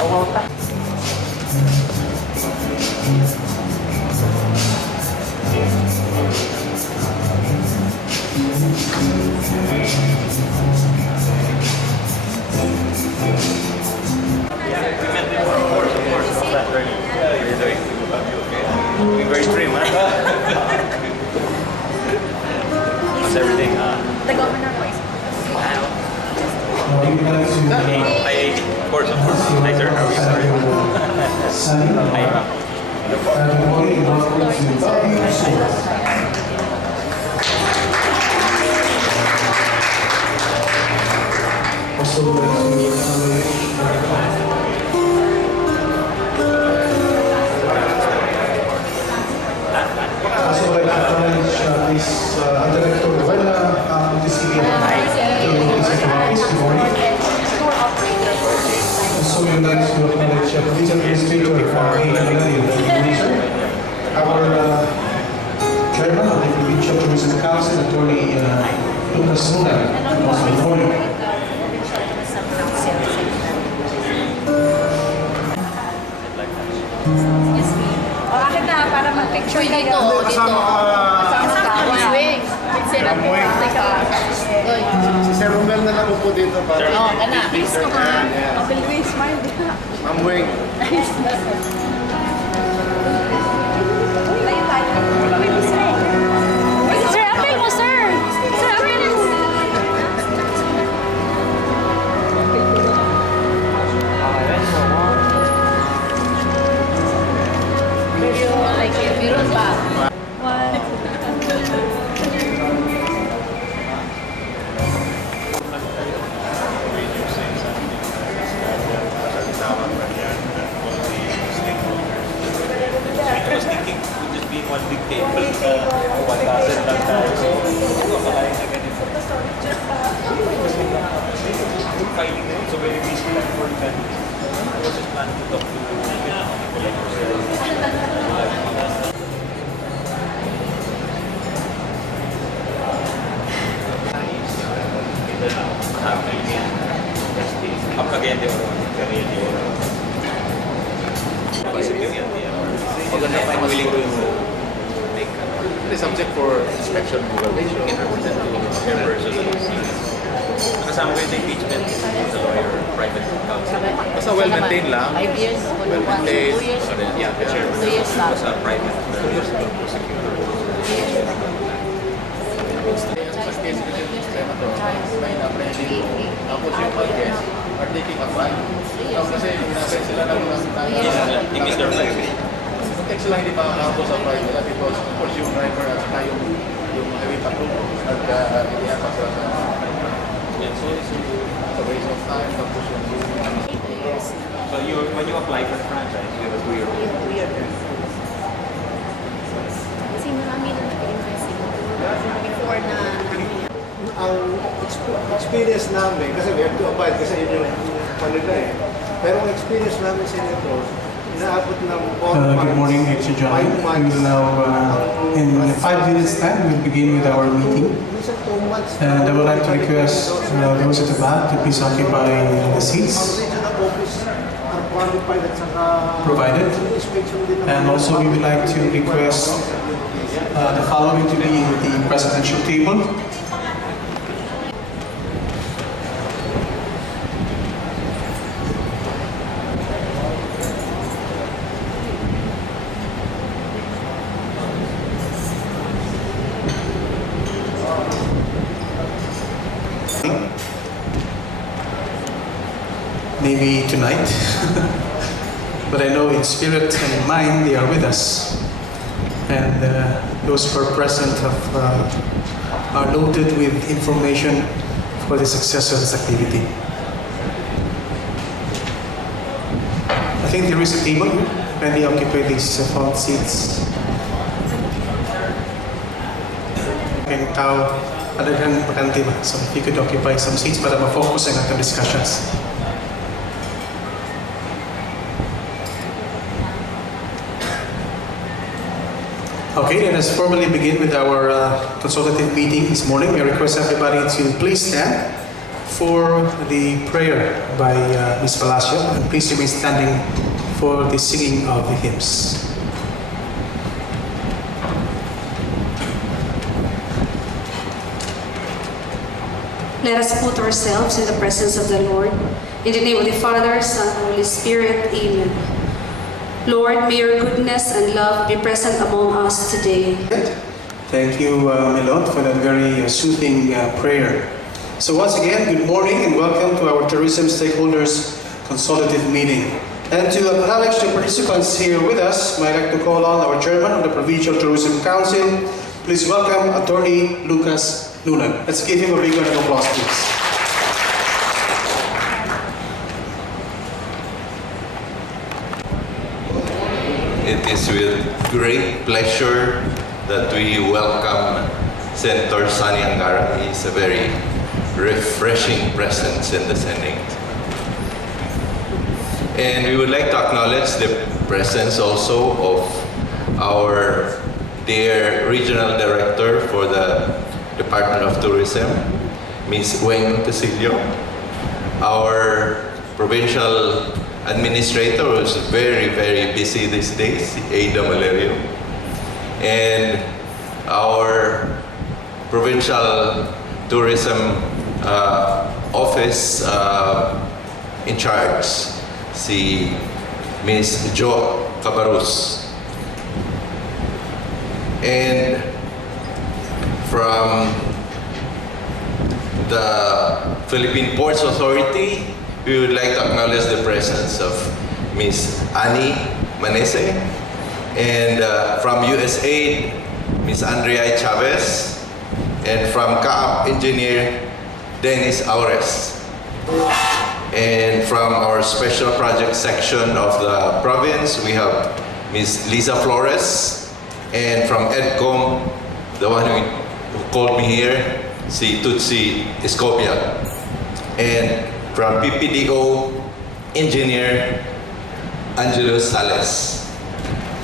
Looking very trim, huh? How's everything? The governor voice. Of course. Hi, sir. How are you? Sorry. Hi. Director Rowena this evening to visit our office. Good morning. Also, we would like to acknowledge Police Administrator our Chairman of the Provincial Tourism Council, Attorney Lucas Luna. Also, good morning. Bakit na para mag-picture dito? Kasama ka. Swing. Sila po. Si Sir Romel na lang po dito para. Oo, ka na. Picture ka. Yan. Billy, smile. Ma'am Wing. Sir, apel mo, sir. Sir, apel mo. Meron pa. I was thinking would just be one big table, 1,000 lang tayo. So, makakain na ganito. Filing na yun, so very busy lang for that. I was just planning to talk to up again, di ba? Career di ba? Positive yan, di ba? Maganda pa yung willing to make It is subject for inspection and evaluation. their personal kasama ko yung impeachment of the lawyer, private counsel. Basta well-maintained lang. 5 years. Well-maintained. 2 years. Yeah, the chairman. 2 years lang. Basta private prosecutor. Sa case within the senator, may na-apprehending mo. Tapos yung mag-guest are taking a fine. Kasi inasay sila ng It is their flag. Text sila hindi makakapos sa fine nila because of course yung driver at saka yung heavy patrol at iniyapas sila sa waste of time. Tapos yung So when you apply for the franchise, you have a 2-year Kasi marami na nag-invest before na ang experience namin, kasi we have to abide kasi yun yung kanila eh. Pero ang experience namin sa Senator, inaabot ng 4 months. Good morning, ladies and gentlemen. We will now, in 5 minutes time, we'll begin with our meeting. Minsan 2 months. And I would like to request those at the back to please occupy the Ang seats regional office are qualified at saka provided. inspection din And also we would like to request the following to be in the presidential table. Maybe tonight, but I know in spirit and in mind they are with us. And those who are present are loaded with information for the success of this activity. I think there is a table when they occupy these front seats. And tao, talagang bakante ba? So if you could occupy some seats para ma-focus ang ating discussions. Okay, let us formally begin with our consultative meeting this morning. I request everybody to please stand for the prayer by Ms. Palacio, and please remain standing for the singing of the hymns. Let us put ourselves in the presence of the Lord. In the name of the Father, Son, and Holy Spirit. Amen. Lord, may your goodness and love be present among us today. Thank you, Milot, for that very soothing prayer. So once again, good morning and welcome to our Tourism Stakeholders Consultative Meeting. And to acknowledge the participants here with us, I'd like to call on our Chairman of the Provincial Tourism Council. Please welcome Attorney Lucas Nunan. Let's give him a big round of applause, please. It is with great pleasure that we welcome Senator Sani Angara. He is a very refreshing presence in the Senate. And we would like to acknowledge the presence also of our dear Regional Director for the Department of Tourism, Ms. Weng Casillo, our Provincial Administrator, who is very, very busy these days, Ada Valerio, and our Provincial Tourism Office in charge, si Ms. Jo Cabarrus. And from the Philippine Ports Authority, we would like to acknowledge the presence of Ms. Annie Manese, and from USAID, Ms. Andrea Chavez, and from CAAP Engineer Dennis Aures. And from our Special Project Section of the province, we have Ms. Lisa Flores, and from EDCOM, the one who called me here, si Tutsi Escopia. And from PPDO, Engineer Angelo Sales.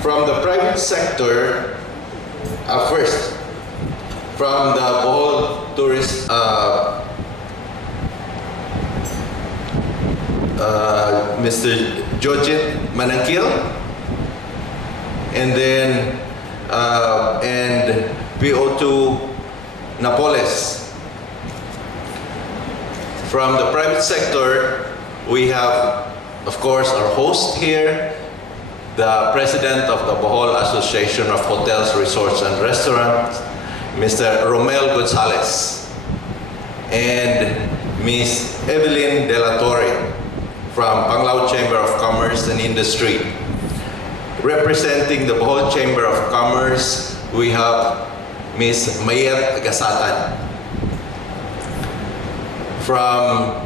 From the private sector, first, from the Bohol Tourist, Mr. Jojit Manangkil, and then and PO2 Napoles. From the private sector, we have, of course, our host here, the President of the Bohol Association of Hotels, Resorts, and Restaurants, Mr. Romel Gonzalez, and Ms. Evelyn De La Torre from Panglao Chamber of Commerce and Industry. Representing the Bohol Chamber of Commerce, we have Ms. Mayet Gasatan. From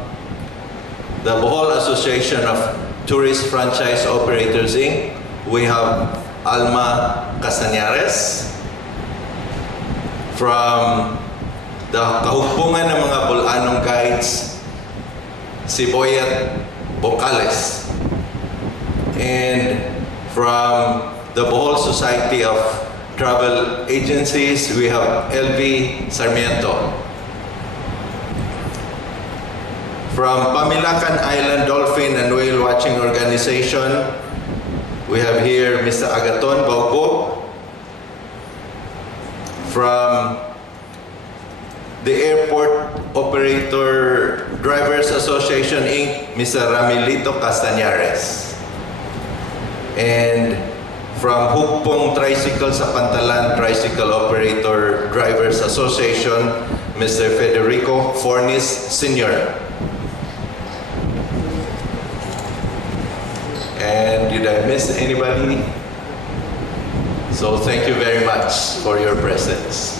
the Bohol Association of Tourist Franchise Operators, Inc., we have Alma Castañares. From the Kahugpungan ng mga Bolanong Guides, si Boyet Bocales. And from the Bohol Society of Travel Agencies, we have LV Sarmiento. From Pamilacan Island Dolphin and Whale Watching Organization, we have here Mr. Agaton Baugo. From the Airport Operator Drivers Association, Inc., Mr. Ramilito Castañares. And from Hugpong Tricycle sa Pantalan Tricycle Operator Drivers Association, Mr. Federico Fornis Sr. And did I miss anybody? So thank you very much for your presence.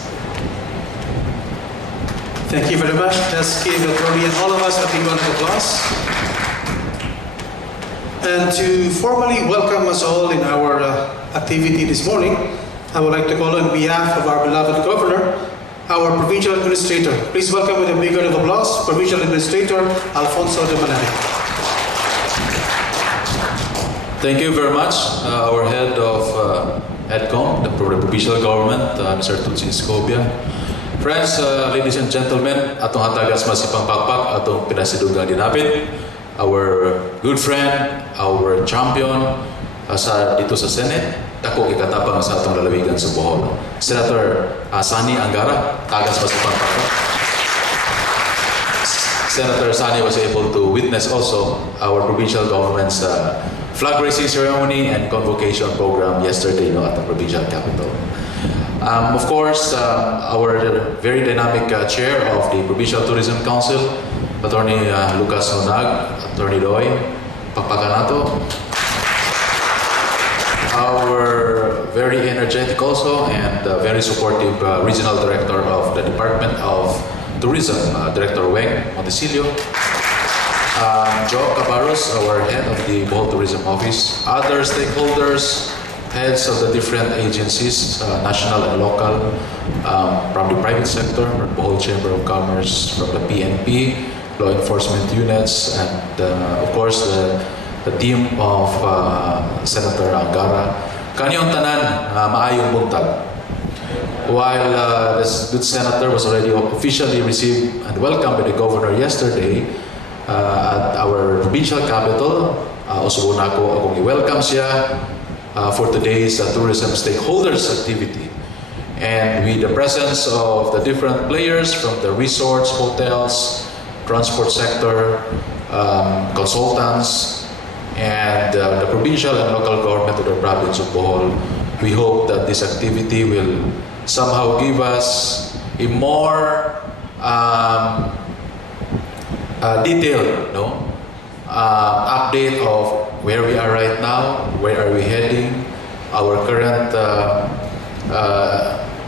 Thank you very much. Let's give Attorney and all of us a big round of applause. And to formally welcome us all in our activity this morning, I would like to call on behalf of our beloved Governor, our Provincial Administrator. Please welcome with a big round of applause, Provincial Administrator Alfonso de Manani. Thank you very much, our head of EDCOM, the provincial government, Mr. Tutsi Escopia, Friends, ladies and gentlemen, atong hatagas masipang pakpak atong pinasidugang dinapit, our good friend, our champion dito sa Senate, dako ikatabang sa atong lalawigan sa Bohol. Senator Sani Angara, tagas masipang pakpak. Senator Sani was able to witness also our provincial government's flag raising ceremony and convocation program yesterday at the provincial capital. Of course, our very dynamic chair of the Provincial Tourism Council, Attorney Lucas Nonag, Attorney Doy, Pakpakanato. Our very energetic also and very supportive Regional Director of the Department of Tourism, Director Weng Montesilio. Joe Cabarros, our head of the Bohol Tourism Office. Other stakeholders, heads of the different agencies, national and local, from the private sector, from Bohol Chamber of Commerce, from the PNP, law enforcement units, and of course the team of Senator Angara. Kanyang tanan, maayong buntag. While the good senator was already officially received and welcomed by the governor yesterday at our provincial capital, usubon ako akong i-welcome siya for today's tourism stakeholders activity. And with the presence of the different players from the resorts, hotels, transport sector, consultants, and the provincial and local government of the province of Bohol, we hope that this activity will somehow give us a more detailed update of where we are right now, where are we heading, our current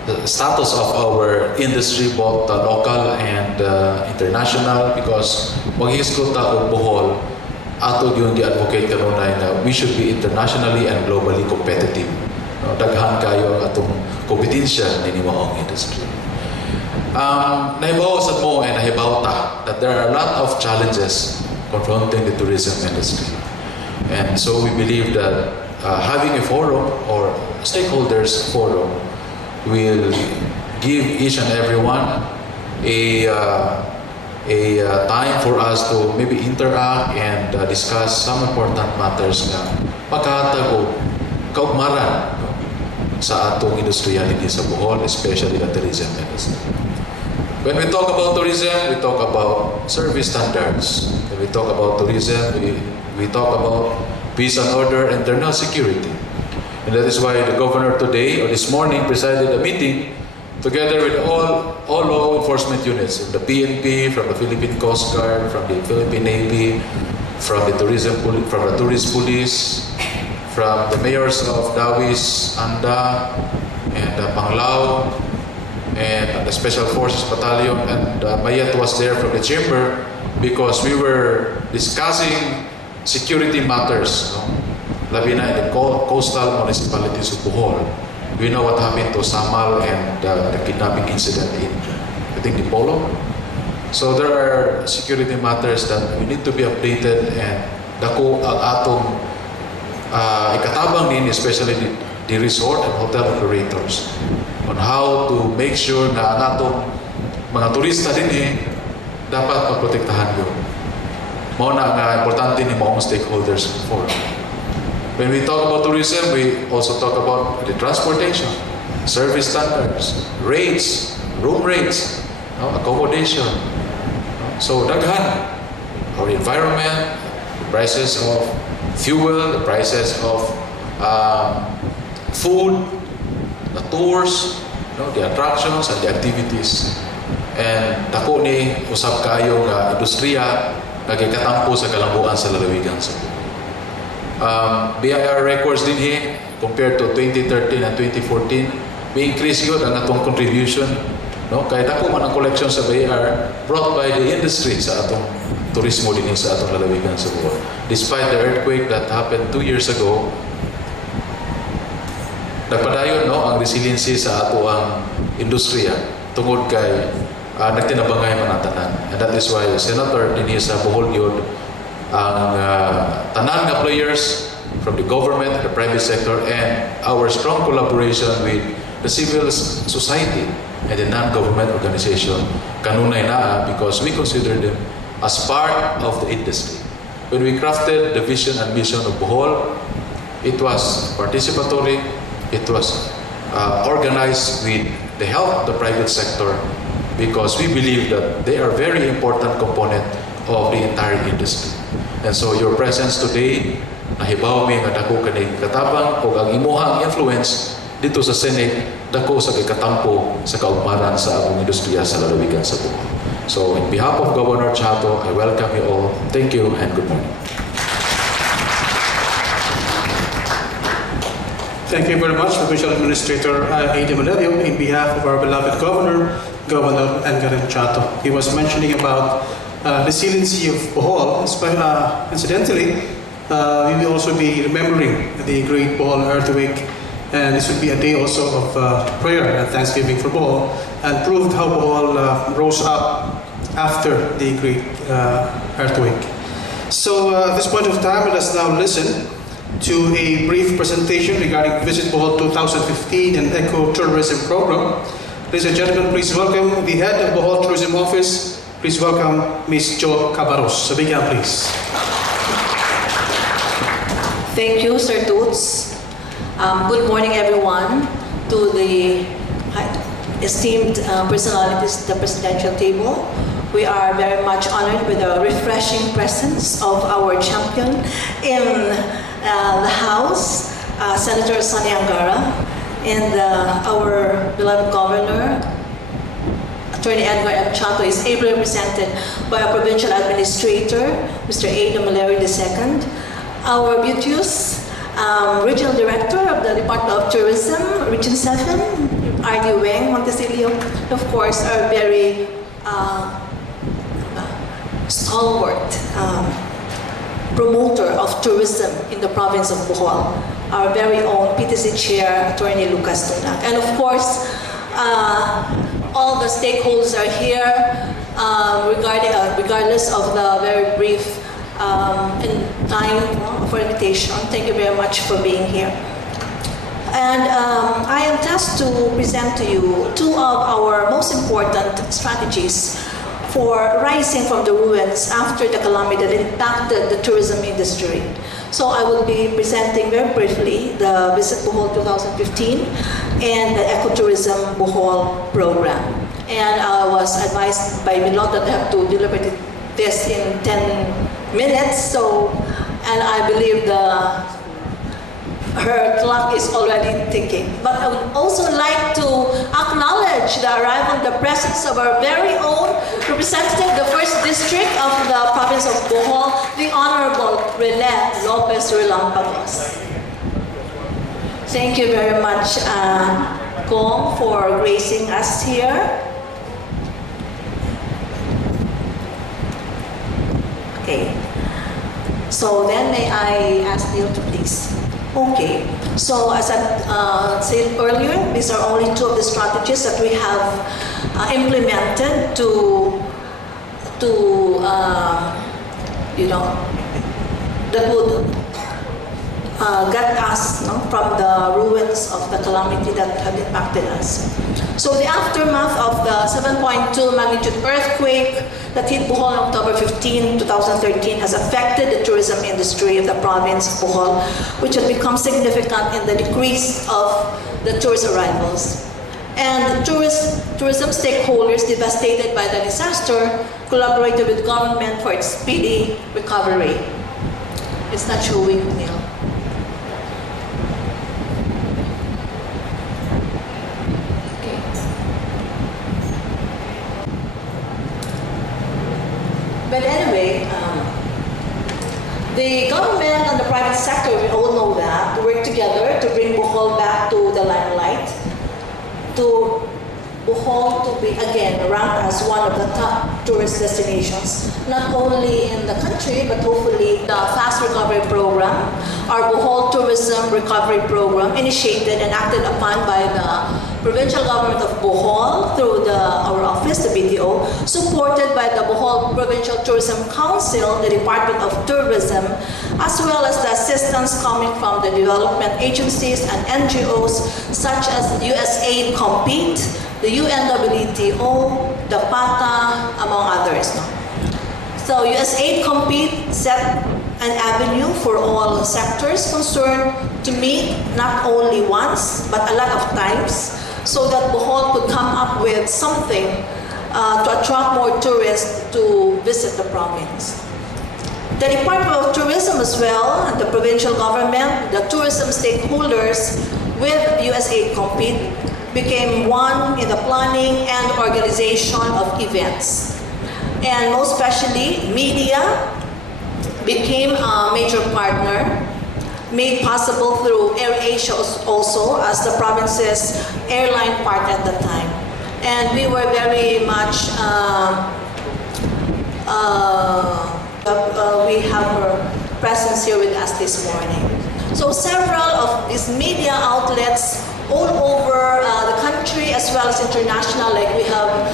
the status of our industry, both local and international, because maghihisgot ta og Bohol, ato yung gi-advocate kanunay na we should be internationally and globally competitive. Daghan kayo ang atong kompetensya ni maong industry. Nahibaw sa mo and nahibaw ta that there are a lot of challenges confronting the tourism industry. And so we believe that having a forum or stakeholders forum will give each and everyone a time for us to maybe interact and discuss some important matters na pagkatag o kaugmaran sa atong industriya din sa Bohol, especially the tourism industry. When we talk about tourism, we talk about service standards. When we talk about tourism, we talk about peace and order and internal security. And that is why the governor today or this morning presided a meeting together with all law enforcement units, from the PNP, from the Philippine Coast Guard, from the Philippine Navy, from the tourist police, from the mayors of Dawis, Anda, and Panglao, and the Special Forces Battalion, and Mayet was there from the chamber because we were discussing security matters, labi na in the coastal municipalities of Bohol. We know what happened to Samal and the kidnapping incident in, I think, Dipolo. So there are security matters that we need to be updated, and dako ang atong ikatabang din, especially the resort and hotel operators, on how to make sure na ang atong mga turista din dapat maprotektahan yun. Mao na nga importante ni mga stakeholders forum. When we talk about tourism, we also talk about the transportation, service standards, rates, room rates, accommodation. So daghan, our environment, the prices of fuel, the prices of food, the tours, the attractions and the activities. And dako ni usab kayo nga industriya nga gikatampo sa kalambuan sa lalawigan sa Bohol. BIR records din compared to 2013 and 2014, may increase yun ang atong contribution. Kaya dako man ang collection sa BIR brought by the industry sa atong turismo din sa atong lalawigan sa Bohol. Despite the earthquake that happened 2 years ago, nagpadayon ang resiliency sa ato ang industriya tungod kay nagtinabangay manatanan. And that is why Senator din sa Bohol yun ang tanan nga players from the government, the private sector, and our strong collaboration with the civil society and the non-government organization kanunay naa because we consider them as part of the industry. When we crafted the vision and mission of Bohol, it was participatory, it was organized with the help of the private sector because we believe that they are very important component of the entire industry. And so your presence today, nahibaw mi nga dako kanay katabang o ang imuhang influence dito sa Senate, dako sa katampo sa kaugmaran sa among industriya sa lalawigan sa Bohol. So, in behalf of Governor Chato, I welcome you all. Thank you and good morning. Thank you very much, Provincial Administrator A.D. Malario, in behalf of our beloved Governor, Governor Engarin Chato. He was mentioning about resiliency of Bohol. Incidentally, we will also be remembering the Great Bohol Earthquake, and this will be a day also of prayer and thanksgiving for Bohol, and proved how Bohol rose up after the Great Earthquake. So at this point of time, let us now listen to a brief presentation regarding Visit Bohol 2015 and Eco-Tourism Program. Ladies and gentlemen, please welcome the head of Bohol Tourism Office. Please welcome Ms. Jo Cabaros. Sabigan, please. Thank you, Sir Toots. Good morning, everyone, to the esteemed personalities at the presidential table. We are very much honored with the refreshing presence of our champion in the House, Senator Sonny Angara, and our beloved Governor, Attorney Edgar M. Chato, is ably represented by our Provincial Administrator, Mr. A. Malario II, our beauteous Regional Director of the Department of Tourism, Region 7, R.D. Weng Montecillo, of course, our very stalwart promoter of tourism in the province of Bohol, our very own PTC Chair, Attorney Lucas Tunac. And of course, all the stakeholders are here, regardless of the very brief time for invitation. Thank you very much for being here. And I am tasked to present to you two of our most important strategies for rising from the ruins after the calamity that impacted the tourism industry. So I will be presenting very briefly the Visit Bohol 2015 and the Ecotourism Bohol program. And I was advised by Milot that I have to deliver this in 10 minutes, and I believe her clock is already ticking. But I would also like to acknowledge the arrival and the presence of our very own representative, the 1st District of the province of Bohol, the Honorable Rene Lopez Relampagos. Thank you very much, Kong, for gracing us here. Okay. So then may I ask Neil to please. Okay, so as I said earlier, these are only two of the strategies that we have implemented that would get us from the ruins of the calamity that had impacted us. So the aftermath of the 7.2 magnitude earthquake that hit Bohol on October 15, 2013 has affected the tourism industry of the province of Bohol, which has become significant in the decrease of the tourist arrivals. And the tourism stakeholders devastated by the disaster collaborated with government for its speedy recovery. It's not showing, Neil. But anyway, the government and the private sector, we all know that, work together to bring Bohol back to the limelight, to Bohol to be again ranked as one of the top tourist destinations, not only in the country, but hopefully the Fast Recovery Program, our Bohol Tourism Recovery Program, initiated and acted upon by the Provincial Government of Bohol through our office, the BTO, supported by the Bohol Provincial Tourism Council, the Department of Tourism, as well as the assistance assistance coming from the development agencies and NGOs such as USAID Compete, the UNWTO, the PATA, among others. No? So USAID Compete set an avenue for all sectors concerned to meet not only once but a lot of times so that Bohol could come up with something to attract more tourists to visit the province. The Department of Tourism as well, and the provincial government, the tourism stakeholders with USAID Compete became one in the planning and organization of events. And most especially, media became a major partner, made possible through AirAsia also as the province's airline partner at the time. And we were very much, we have her presence here with us this morning. So several of these media outlets all over the country as well as international, like we have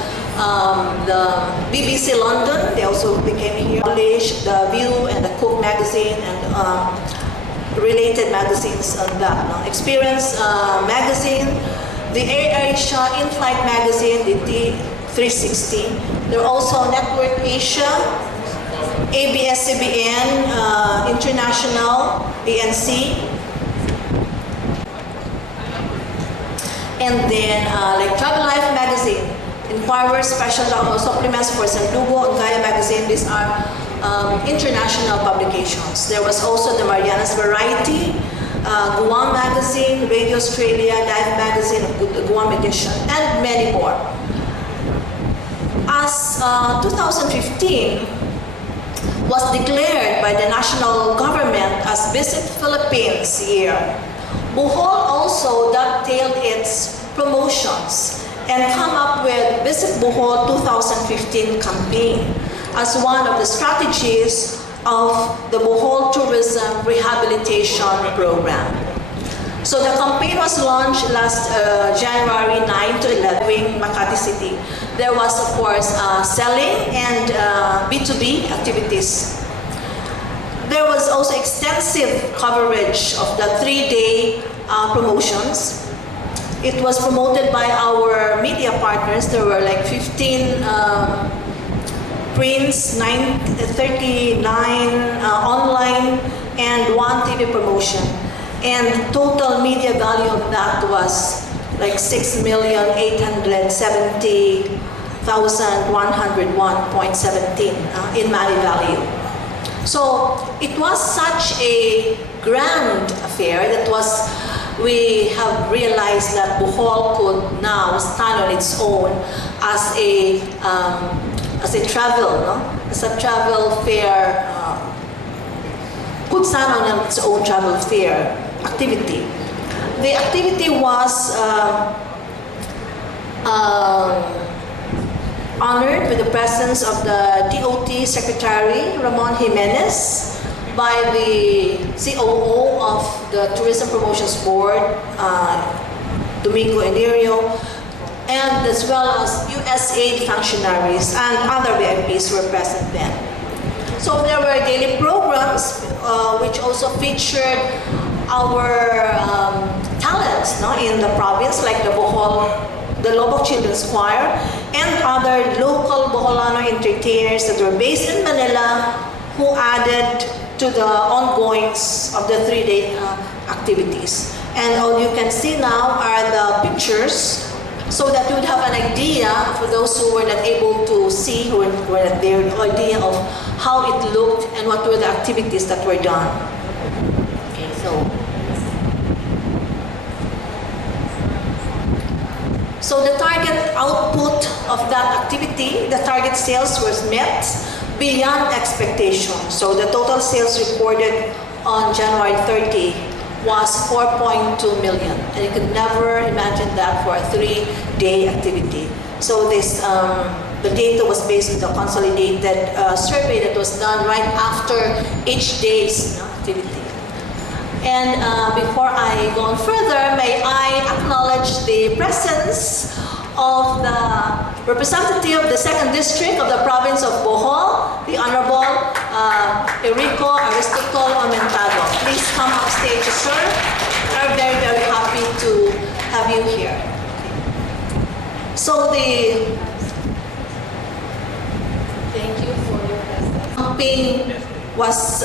the BBC London, they also became here, the View and the Cook magazine and related magazines on that. No? Experience magazine, the AirAsia In-Flight magazine, the T360. There are also Network Asia, ABS-CBN, International, ANC, and then like Travel Life magazine, Enquirer special supplements for San Lugo and Gaia magazine. These are international publications. There was also the Marianas Variety, Guam magazine, Radio Australia, Dive magazine, the Guam edition, and many more. As 2015 was declared by the national government as Visit Philippines year, Bohol also dovetailed its promotions and come up with Visit Bohol 2015 campaign as one of the strategies of the Bohol Tourism Rehabilitation Program. So the campaign was launched last January 9 to 11 in Makati City. There was, of course, selling and B2B activities. There was also extensive coverage of the 3-day promotions. It was promoted by our media partners. There were like 15 prints, 39 online, and 1 TV promotion. And total media value of that was like 6,870,101.17 in money value. So it was such a grand affair that we have realized that Bohol could now stand on its own as a travel fair, could stand on its own travel fair activity. The activity was honored with the presence of the DOT Secretary Ramon Jimenez, by the COO of the Tourism Promotions Board, Domingo Enirio, and as well as USAID functionaries and other VIPs were present then. So there were daily programs which also featured our talents in the province, like the Lobok Children's Choir, and other local Boholano entertainers that were based in Manila who added to the ongoings of the 3-day activities. And all you can see now are the pictures so that you would have an idea for those who were not able to see, who were not there, an idea of how it looked and what were the activities that were done. Okay, so the target output of that activity, the target sales was met beyond expectation. So the total sales recorded on January 30 was 4.2 million. And you could never imagine that for a 3-day activity. So this, the data was based on the consolidated survey that was done right after each day's activity. And before I go on further, may I acknowledge the presence of the representative of the 2nd District of the province of Bohol, the Honorable Enrico Aristotle Aumentado. Please come up. have you here. So the Thank you for your presence. campaign was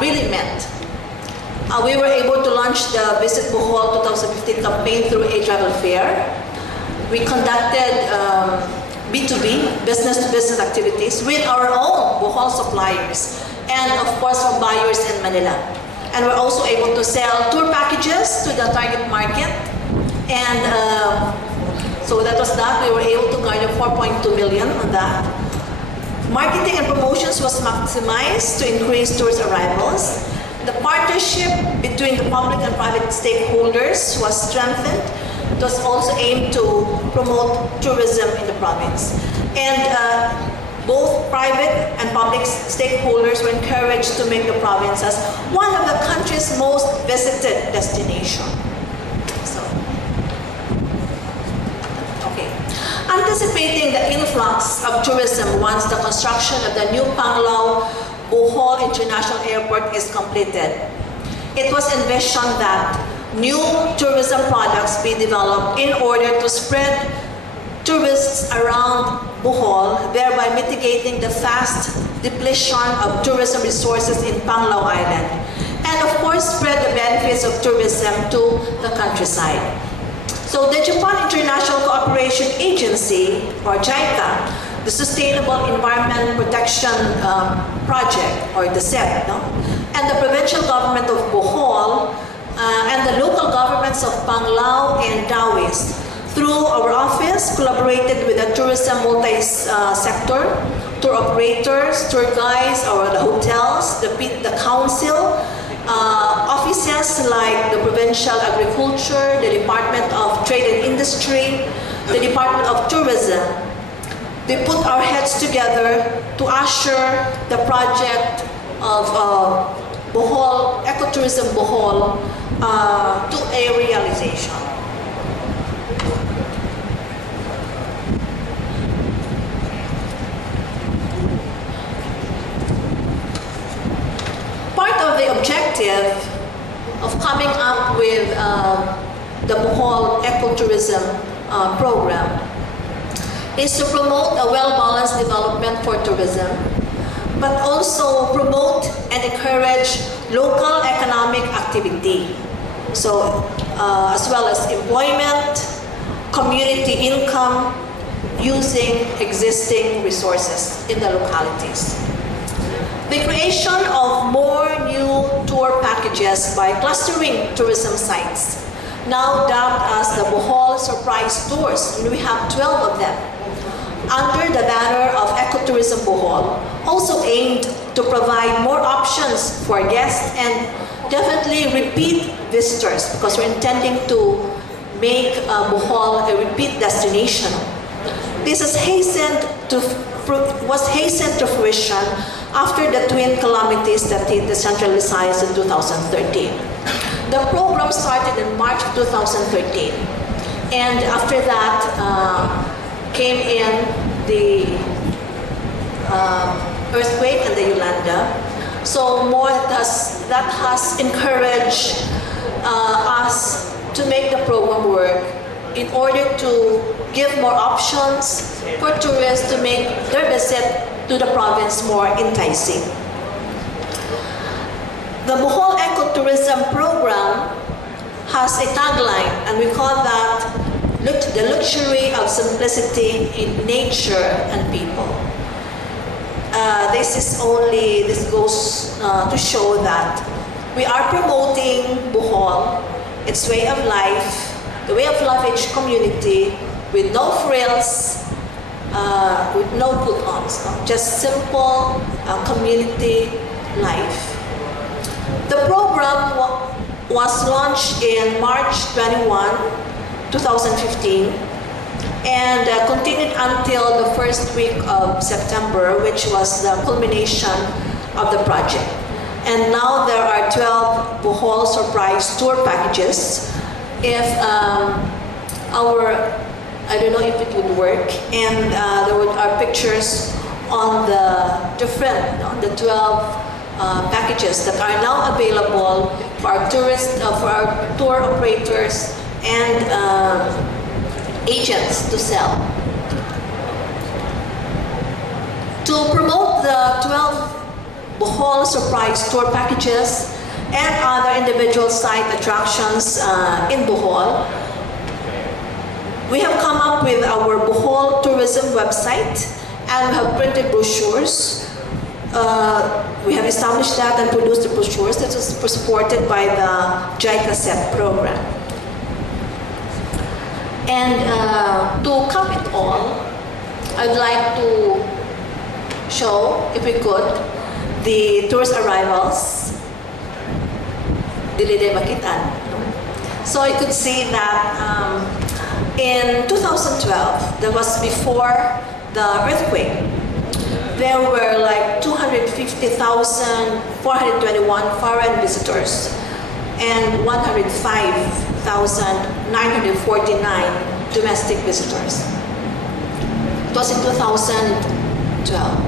really met. We were able to launch the Visit Bohol 2015 campaign through a travel fair. We conducted B2B, business-to-business activities with our own Bohol suppliers and of course from buyers in Manila. And we're also able to sell tour packages to the target market. And so that was that. We were able to garner 4.2 million on that. Marketing and promotions was maximized to increase tourist arrivals. The partnership between the public and private stakeholders was strengthened. It was also aimed to promote tourism in the province. And both private and public stakeholders were encouraged to make the province as one of the country's most visited destinations. So, okay. Anticipating the influx of tourism once the construction of the new Panglao Bohol International Airport is completed, it was envisioned that new tourism products be developed in order to spread tourists around Bohol, thereby mitigating the fast depletion of tourism resources in Panglao Island, and of course spread the benefits of tourism to the countryside. So the Japan International Cooperation Agency, or JICA, the Sustainable Environment Protection Project, or the SEP, and the provincial government of Bohol, and the local governments of Panglao and Dawis, through our office, collaborated with the tourism multi-sector, tour operators, tour guides, or the hotels, the council, offices like the Provincial Agriculture, the Department of Trade and Industry, the Department of Tourism. They put our heads together to usher the project of Bohol, Ecotourism Bohol, to a realization. Part of the objective of coming up with the Bohol Ecotourism program is to promote a well-balanced development for tourism, but also promote and encourage local economic activity. So, as well as employment, community income, using existing resources in the localities. The creation of more new tour packages by clustering tourism sites, now dubbed as the Bohol Surprise Tours, and we have 12 of them, under the banner of Ecotourism Bohol, also aimed to provide more options for guests and definitely repeat visitors, because we're intending to make Bohol a repeat destination. This was hastened to fruition after the twin calamities that hit the Central Visayas in 2013. The program started in March of 2013, and after that came in the earthquake and the Yolanda. So that has encouraged us to make the program work in order to give more options for tourists to make their visit to the province more enticing. The Bohol Ecotourism program has a tagline, and we call that the luxury of simplicity in nature and people. This goes to show that we are promoting Bohol, its way of life, the way of life of each community, with no frills, with no put-ons, just simple community life. The program was launched in March 21, 2015, and continued until the first week of September, which was the culmination of the project. And now there are 12 Bohol Surprise Tour packages. If I don't know if it would work, and there are pictures on the 12 packages that are now available for our tourists, for our tour operators and agents to sell. To promote the 12 Bohol Surprise Tour packages and other individual site attractions in Bohol, we have come up with our Bohol tourism website and we have printed brochures. We have established that and produced the brochures that was supported by the JICA SET program. And to cap it all, I'd like to show, if we could, the tourist arrivals. Dili din makitaan. So you could see that in 2012, that was before the earthquake, there were like 250,421 foreign visitors and 105,949 domestic visitors. It was in 2012.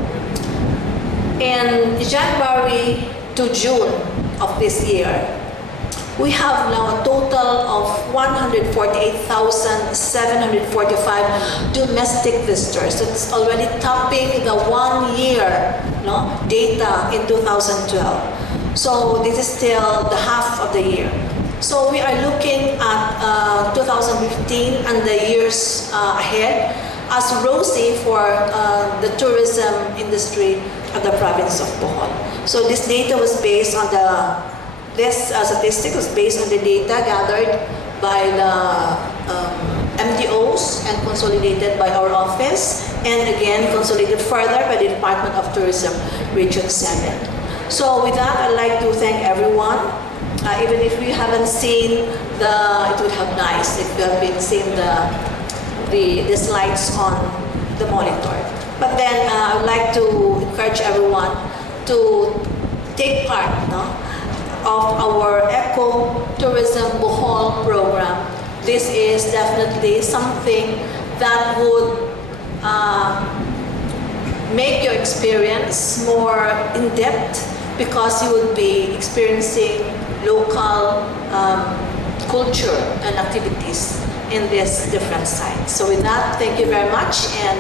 In January to June of this year, we have now a total of 148,745 domestic visitors. It's already topping the 1 year data in 2012. So this is still the half of the year. So we are looking at 2015 and the years ahead as rosy for the tourism industry of the province of Bohol. So this data was based on this statistic was based on the data gathered by the MDOs and consolidated by our office, and again consolidated further by the Department of Tourism, Region 7. So with that, I'd like to thank everyone. Even if we haven't seen it would have nice if you have been seeing the slides on the monitor. But then I would like to encourage everyone to take part of our Eco Tourism Bohol program. This is definitely something that would make your experience more in-depth because you would be experiencing local culture and activities in these different sites. So with that, thank you very much and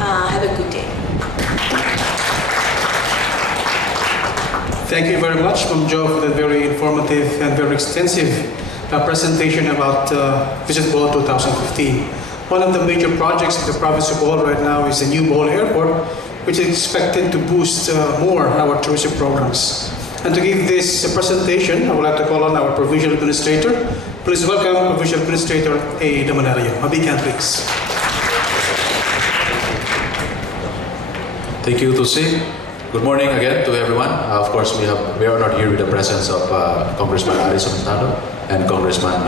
have a good day. Thank you very much, Ma'am Jo, for that very informative and very extensive presentation about Visit Bohol 2015. One of the major projects in the province of Bohol right now is the new Bohol Airport, which is expected to boost more our tourism programs. And to give this presentation, I would like to call on our Provincial Administrator. Please welcome Provincial Administrator A. Damanario. A big hand, please. Thank you, Tusi. Good morning again to everyone. Of course, we are not here with the presence of Congressman Aris Hurtado and Congressman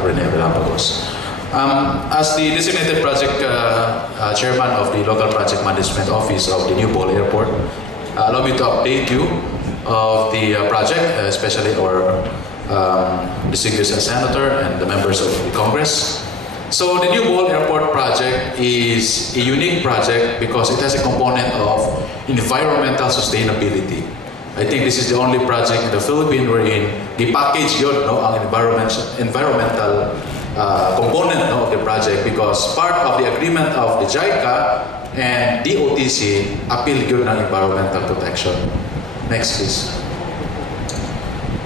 Rene Relampagos. As the designated project chairman of the Local Project Management Office of the new Bohol Airport, allow me to update you of the project, especially our distinguished senator and the members of the Congress. So the new Bohol Airport project is a unique project because it has a component of environmental sustainability. I think this is the only project in the Philippines wherein the package yun, ang environmental component of the project, because part of the agreement of the JICA and DOTC appeal yun ng environmental protection. Next, please.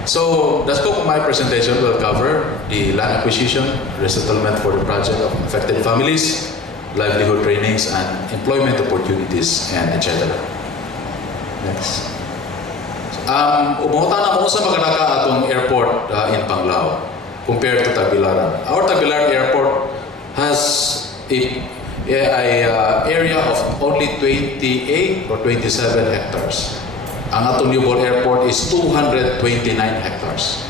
So, the scope of my presentation will cover the land acquisition, resettlement for the project of affected families, livelihood trainings and employment opportunities, and etc. Next. Umuta na mo sa magalaka atong airport in Panglao compared to Tagbilaran. Our Tagbilaran Airport has a area of only 28 or 27 hectares. Ang atong New Bohol Airport is 229 hectares.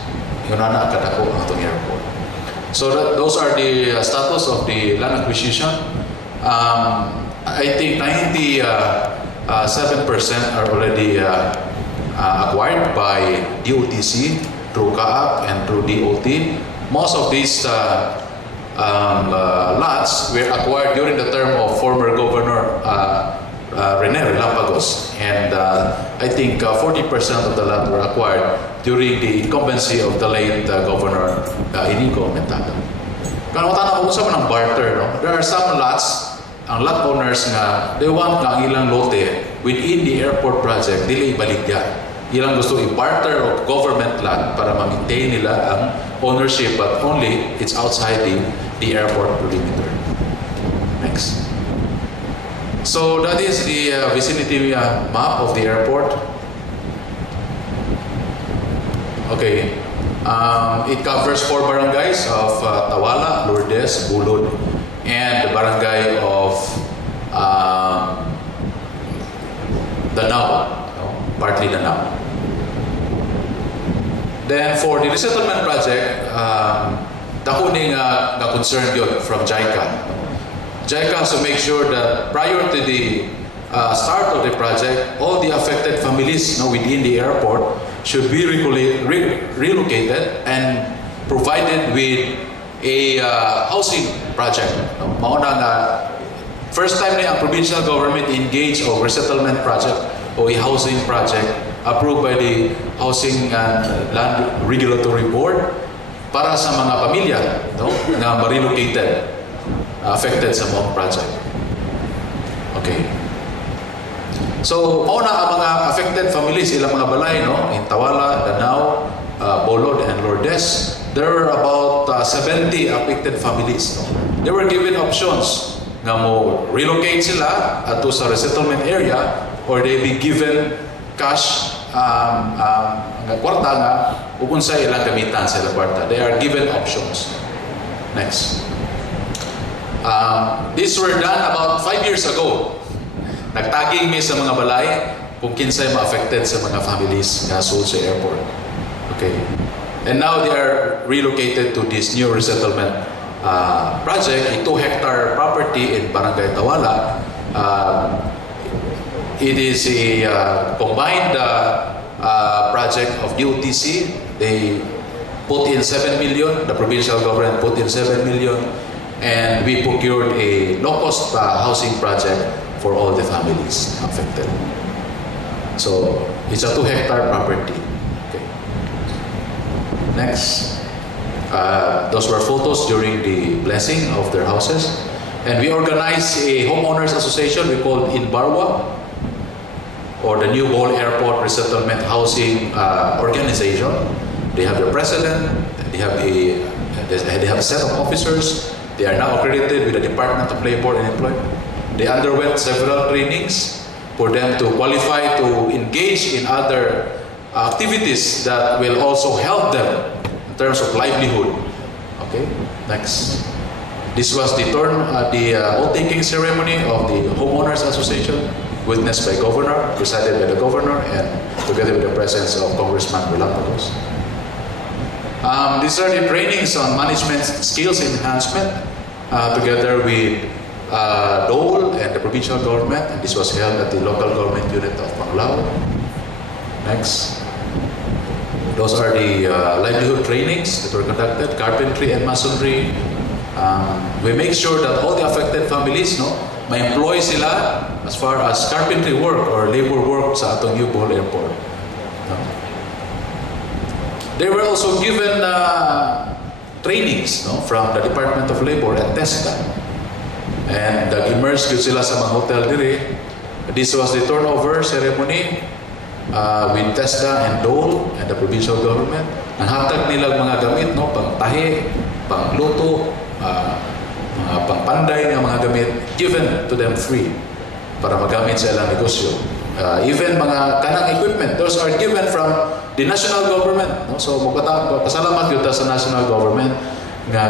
Yun na kadako ang atong airport. So those are the status of the land acquisition. I think 97% are already acquired by DOTC through CAAP and through DOT. Most of these lots were acquired during the term of former Governor Rene Relampagos. And I think 40% of the land were acquired during the incumbency of the late Governor Inigo Mentado. Kung matana ko sa ng barter, no? There are some lots, ang lot owners nga, they want nga ang ilang lote within the airport project, dili ibaligya. Ilang gusto i-barter of government land para ma-maintain nila ang ownership, but only it's outside the airport perimeter. Next. So that is the vicinity map of the airport. Okay. It covers 4 barangays of Tawala, Lourdes, Bulod, and the barangay of Danao, partly Danao. Then for the resettlement project, dako ni nga concern yun from JICA. JICA has to make sure that prior to the start of the project, all the affected families within the airport should be relocated and provided with a housing project. Mauna nga, first time na ang provincial government engaged o resettlement project o a housing project approved by the Housing and Land Regulatory Board para sa mga pamilya na ma-relocated, affected sa mga project. Okay. So, mauna ang mga affected families, ilang mga balay, in Tawala, Danao, Bolod, and Lourdes. There were about 70 affected families. They were given options nga mo relocate sila ato sa resettlement area or they be given cash kwarta nga kung sa ilang gamitan sa ilang kwarta. They are given options. Next. These were done about 5 years ago. Nagtaging mi sa mga balay kung kinsay ma-affected sa mga families nga sold sa airport. Okay. And now they are relocated to this new resettlement project, a 2-hectare property in Barangay Tawala. It is a combined project of DOTC. They put in 7 million, the provincial government put in 7 million, and we procured a low-cost housing project for all the families affected. So, it's a 2-hectare property. Okay. Next. Those were photos during the blessing of their houses. And we organized a homeowners association we called Inbarwa, or the New Bohol Airport Resettlement Housing Organization. They have their president, they have a set of officers. They are now accredited with the Department of Labor and Employment. They underwent several trainings for them to qualify to engage in other activities that will also help them in terms of livelihood. Okay, next. This was the oath-taking ceremony of the Homeowners Association, witnessed by Governor, presided by the Governor, and together with the presence of Congressman Relampagos. These are the trainings on management skills enhancement, together with Dole and the provincial government, and this was held at the local government unit of Panglao. Next. Those are the livelihood trainings that were conducted, carpentry and masonry. We make sure that all the affected families, may employ sila as far as carpentry work or labor work sa atong New Bohol Airport. They were also given trainings from the Department of Labor at TESDA. And immersed yun sila sa mga hotel diri. This was the turnover ceremony with TESDA and Dole and the provincial government. Nanghatag nila mga gamit, pang-tahi, pang-luto, mga pang-panday ng mga gamit, given to them free para magamit sa ilang negosyo. Even mga kanang equipment, those are given from the national government. So magpasalamat yun sa national government nga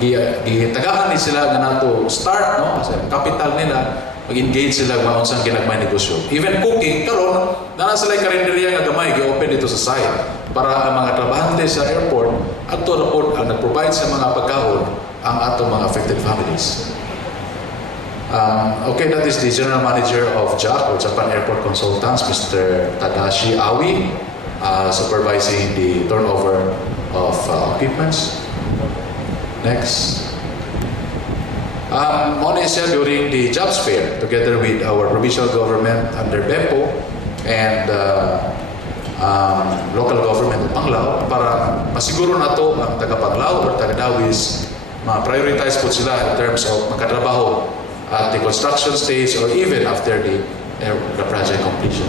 gitagaan ni sila nga nato start kasi capital nila mag-engage sila mga unsang ginagmay negosyo. Even cooking karon na sila karinderya nga gamay gi-open dito sa site para ang mga trabahante sa airport adto na pod ang nag-provide sa mga pagkaon ang atong mga affected families. Okay, that is the General Manager of JAC or Japan Airport Consultants, Mr. Tadashi Awi, supervising the turnover of equipments. Next. Muna siya during the jobs fair together with our provincial government under BEPO and local government of Panglao para masiguro na to ang taga Panglao or taga Dawis ma-prioritize po sila in terms of magkatrabaho at the construction stage or even after the project completion.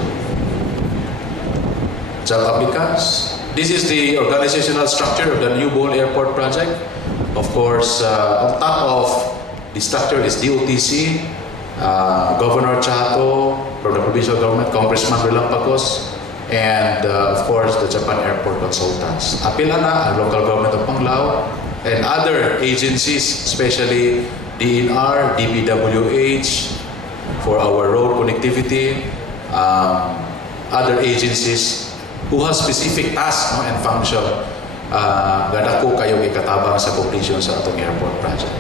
Job applicants. This is the organizational structure of the New Bohol Airport project. Of course, on top of the structure is DOTC, Governor Chato from the provincial government, Congressman Relampagos, and of course the Japan Airport Consultants. Apila na ang local government of Panglao and other agencies, especially DNR, DPWH for our road connectivity, other agencies who have specific tasks and function nga dako kayo ikatabang sa completion sa atong airport project.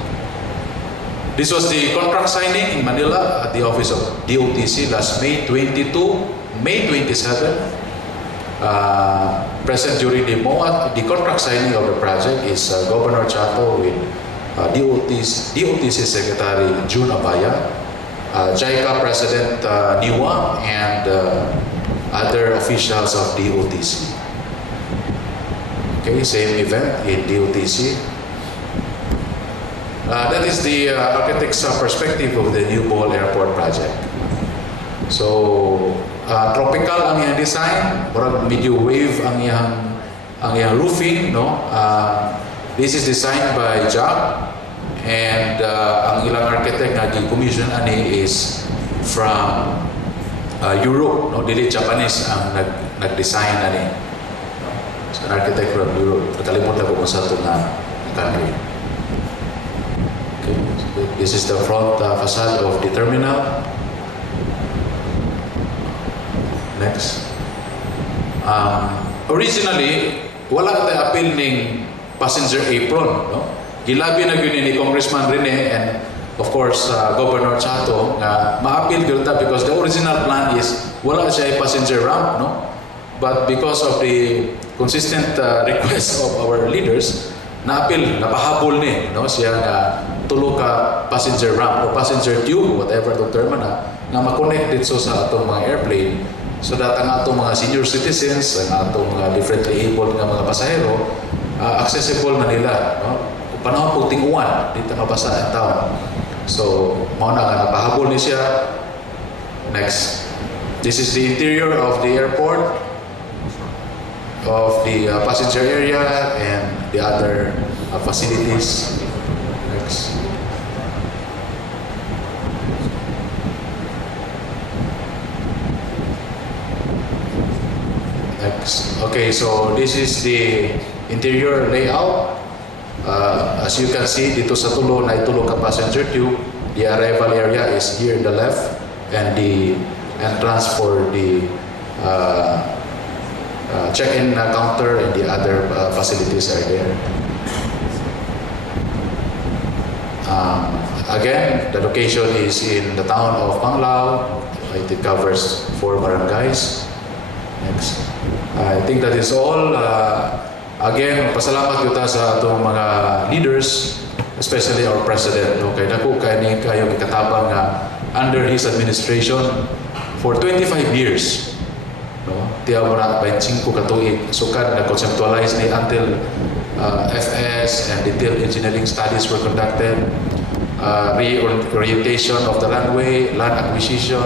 This was the contract signing in Manila at the office of DOTC last May 22, May 27. Present during the contract signing of the project is Governor Chato with DOTC Secretary June Abaya, JICA President Niwa, and other officials of DOTC. Okay, same event in DOTC. That is the architect's perspective of the New Bohol Airport project. So, tropical ang iyang design, parang medyo wave ang iyang roofing, no? This is designed by Jack, and ang ilang architect nga gi-commission ani is from Europe, no? Dili Japanese ang nag-design ani. So, an architect from Europe. Nakalimutan ko kung sa ito na country. Okay. So, this is the front facade of the terminal. Next. Originally, wala tayo appeal ng passenger apron, no? Gilabi na yun ni Congressman Rene and of course Governor Chato nga ma-appeal yun ta because the original plan is wala siya passenger ramp, no? But because of the consistent request of our leaders, na-appeal, napahabol ni, no? Siya nga tulo ka passenger ramp o passenger tube, whatever itong term na ma-connect dito sa atong mga airplane so that ang atong mga senior citizens, ang atong mga differently able nga mga pasahero, accessible na nila, no? Panahon po tinguan dito mabasa ang taon. So, mauna nga napahabol ni siya. Next. This is the interior of the airport, of the passenger area and the other facilities. Next. Next. Okay, so this is the interior layout. As you can see, dito sa tulo na itulo ka passenger tube, the arrival area is here in the left and the entrance for the check-in counter and the other facilities are there. Again, the location is in the town of Panglao. It covers 4 barangays. Next. I think that is all. Again, pasalamat kita sa atong mga leaders, especially our president. No? Kaya dako kayo ikatabang under his administration for 25 years. No? Tiya mo na 25 katuig. Sukad na conceptualize ni until FS and detailed engineering studies were conducted. Reorientation of the runway, land acquisition.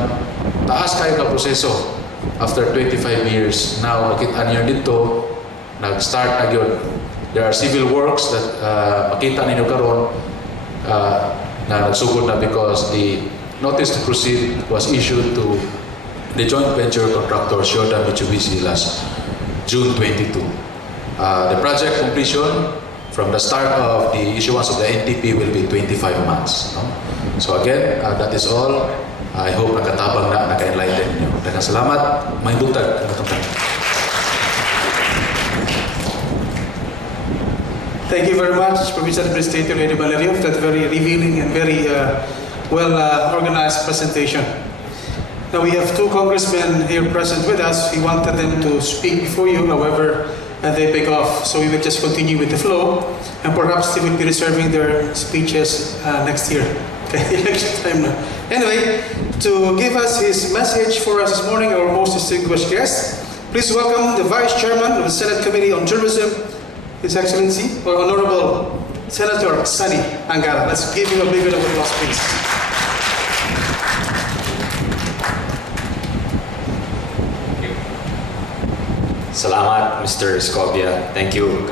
Taas kayo ka proseso. After 25 years, now makita niyo dito, nag-start na yun. There are civil works that makita ninyo karon na nagsugod na because the notice to proceed was issued to the joint venture contractor Shoda Mitsubishi last June 22. The project completion from the start of the issuance of the NTP will be 25 months. No? So again, that is all. I hope nakatabang na, naka-enlighten nyo. Daghang salamat. May butag. Thank you very much, Provincial Administrator Eddie Valerio, for that very revealing and very well-organized presentation. Now we have 2 congressmen here present with us. We wanted them to speak before you. However, they pick off. So we will just continue with the flow, and perhaps they will be reserving their speeches next year. Okay, election time now. Anyway, to give us his message for us this morning, our most distinguished guest, please welcome the Vice Chairman of the Senate Committee on Tourism, His Excellency, or Honorable Senator Sunny Angara. Let's give him a big round of applause, please. Salamat, Mr. Scobia. Thank you.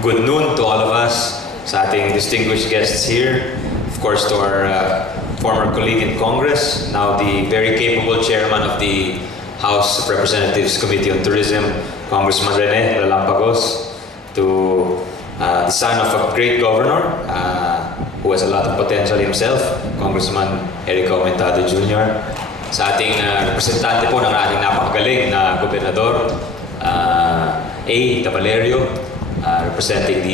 Good noon to all of us, sa ating distinguished guests here. Of course, to our former colleague in Congress, now the very capable chairman of the House of Representatives Committee on Tourism, Congressman Rene Relampagos. To the son of a great governor who has a lot of potential himself, Congressman Eric Aumentado Jr. Sa ating representante po ng ating napakagaling na gobernador, A. Tabalerio, representing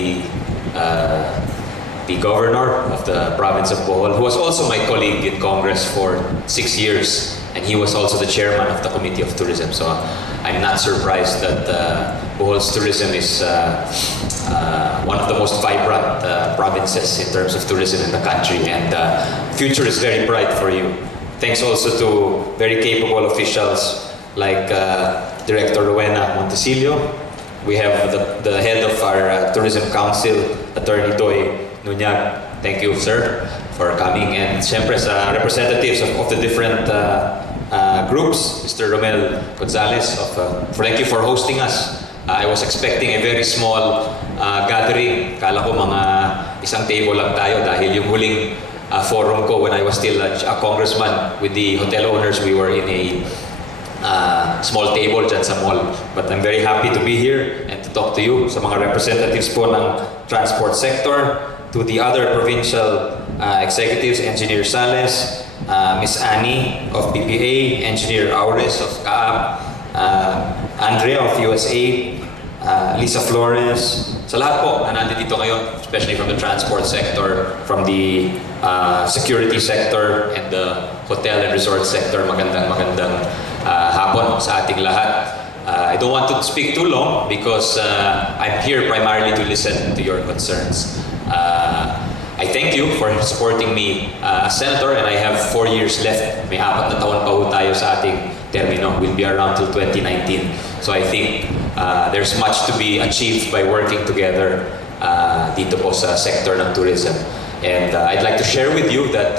the governor of the province of Bohol, who was also my colleague in Congress for 6 years, and he was also the chairman of the Committee of Tourism. So I'm not surprised that Bohol's tourism is one of the most vibrant provinces in terms of tourism in the country, and the future is very bright for you. Thanks also to very capable officials like Director Rowena Montecillo. We have the head of our Tourism Council, Attorney Doy Nunyag. Thank you, sir, for coming. And siyempre sa representatives of the different groups, Mr. Romel Gonzalez, thank you for hosting us. I was expecting a very small gathering. Kala ko mga isang table lang tayo dahil yung huling forum ko when I was still a congressman with the hotel owners, we were in a small table dyan sa mall. But I'm very happy to be here and to talk to you, sa mga representatives po ng transport sector, to the other provincial executives, Engineer Sales, Miss Annie of PPA, Engineer Aures of CAAP, Andrea of USA, Lisa Flores, sa lahat po na nandito ngayon, especially from the transport sector, from the security sector, and the hotel and resort sector. Magandang hapon sa ating lahat. I don't want to speak too long because I'm here primarily to listen to your concerns. I thank you for supporting me as senator, and I have 4 years left. May 4 na taon pa ho tayo sa ating termino. We'll be around till 2019. So I think there's much to be achieved by working together dito po sa sector ng tourism. And I'd like to share with you that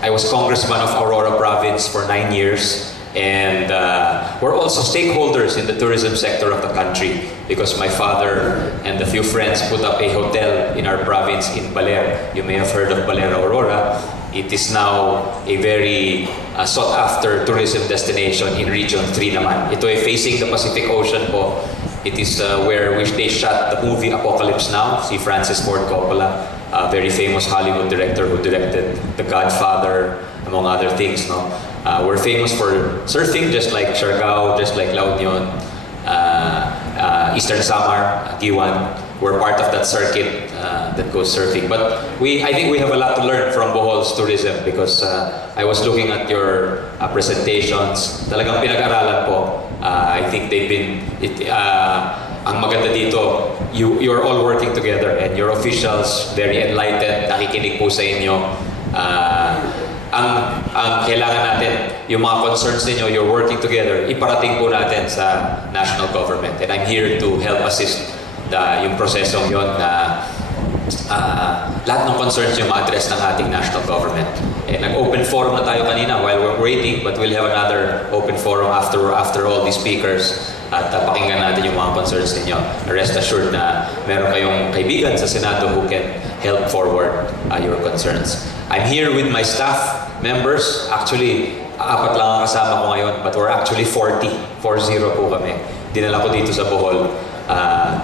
I was congressman of Aurora Province for 9 years. And we're also stakeholders in the tourism sector of the country because my father and a few friends put up a hotel in our province in Baler. You may have heard of Baler, Aurora. It is now a very sought-after tourism destination in Region 3 naman. Ito ay facing the Pacific Ocean po. It is where they shot the movie Apocalypse Now, si Francis Ford Coppola, a very famous Hollywood director who directed The Godfather, among other things. No? We're famous for surfing, just like Siargao, just like La Union, Eastern Samar, Giwan. We're part of that circuit that goes surfing. But I think we have a lot to learn from Bohol's tourism because I was looking at your presentations. Talagang pinag-aralan po. I think they've been, ang maganda dito, you're all working together and your officials, very enlightened, nakikinig po sa inyo. Ang kailangan natin, yung mga concerns ninyo, you're working together, iparating po natin sa national government. And I'm here to help assist yung prosesong yon na lahat ng concerns yung ma-address ng ating national government. Nag-open forum na tayo kanina while we're waiting, but we'll have another open forum after all these speakers at pakinggan natin yung mga concerns ninyo. Rest assured na meron kayong kaibigan sa Senado who can help forward your concerns. I'm here with my staff members. Actually, 4 lang ang kasama ko ngayon, but we're actually 40 po kami. Dinala ko dito sa Bohol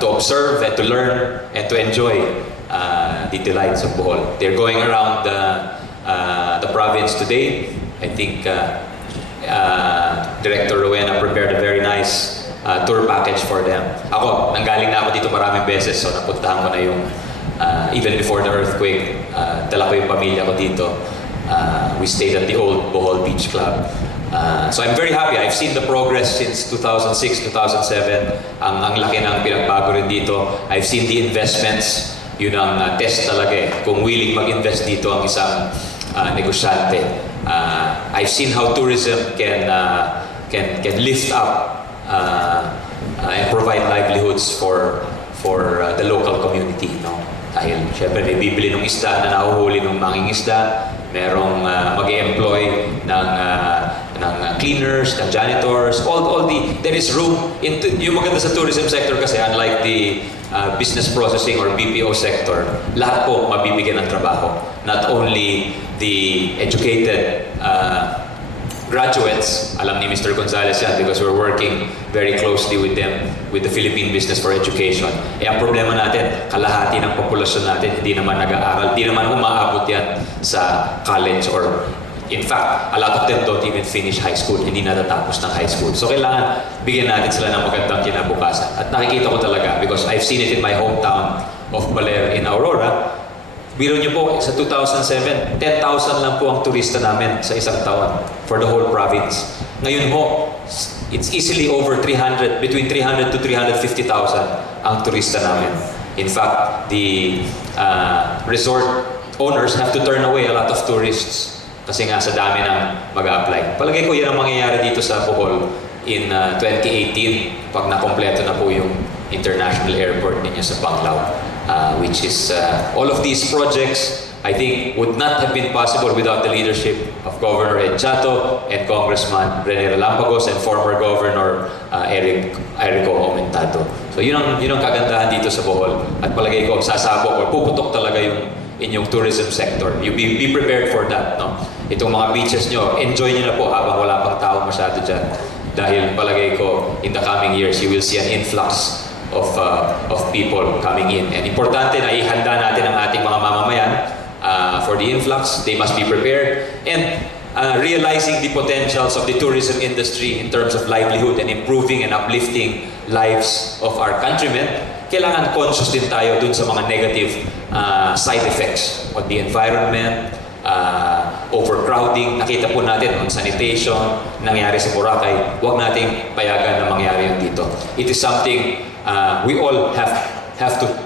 to observe and to learn and to enjoy the delights of Bohol. They're going around the province today. I think Director Rowena prepared a very nice tour package for them. Ako, nanggaling na ako dito maraming beses, so napuntahan ko na yung even before the earthquake, dala ko yung pamilya ko dito. We stayed at the old Bohol Beach Club. So I'm very happy. I've seen the progress since 2006, 2007. Ang laki ng pinagbago rin dito. I've seen the investments. Yun ang test talaga eh. Kung willing mag-invest dito ang isang negosyante. I've seen how tourism can lift up and provide livelihoods for the local community, no? Dahil syempre may bibili ng isda na nahuhuli ng mangingisda, merong mag-employ ng cleaners, ng janitors, there is room yung maganda sa tourism sector kasi unlike the business processing or BPO sector, lahat po mabibigyan ng trabaho. Not only the educated graduates, alam ni Mr. Gonzales yan because we're working very closely with them, with the Philippine Business for Education. Ang problema natin, kalahati ng populasyon natin hindi naman nag-aaral, hindi naman umaabot yan sa college or in fact, a lot of them don't even finish high school, hindi natatapos ng high school. So kailangan bigyan natin sila ng magandang kinabukasan. At nakikita ko talaga because I've seen it in my hometown of Baler in Aurora. Biro niyo po, sa 2007, 10,000 lang po ang turista namin sa isang taon for the whole province. Ngayon po, it's easily over 300, between 300 to 350,000 ang turista namin. In fact, the resort owners have to turn away a lot of tourists kasi nga sa dami ng mag-a-apply. Palagay ko yan ang mangyayari dito sa Bohol in 2018 pag nakompleto na po yung international airport ninyo sa Panglao. Which is all of these projects I think would not have been possible without the leadership of Governor Ed Chato and Congressman Rene Relampagos and former Governor Erico Aumentado. So yun ang kagandahan dito sa Bohol at palagay ko sasabog or puputok talaga yung inyong tourism sector. You be prepared for that, no? Itong mga beaches nyo, enjoy nyo na po habang wala pang tao masyado dyan. Dahil palagay ko in the coming years you will see an influx of people coming in. And importante na ihanda natin ang ating mga mamamayan for the influx. They must be prepared. And realizing the potentials of the tourism industry in terms of livelihood and improving and uplifting lives of our countrymen, kailangan conscious din tayo dun sa mga negative side effects on the environment, overcrowding. Nakita po natin on sanitation, nangyari sa Boracay. Huwag nating payagan na mangyari yun dito. It is something we all have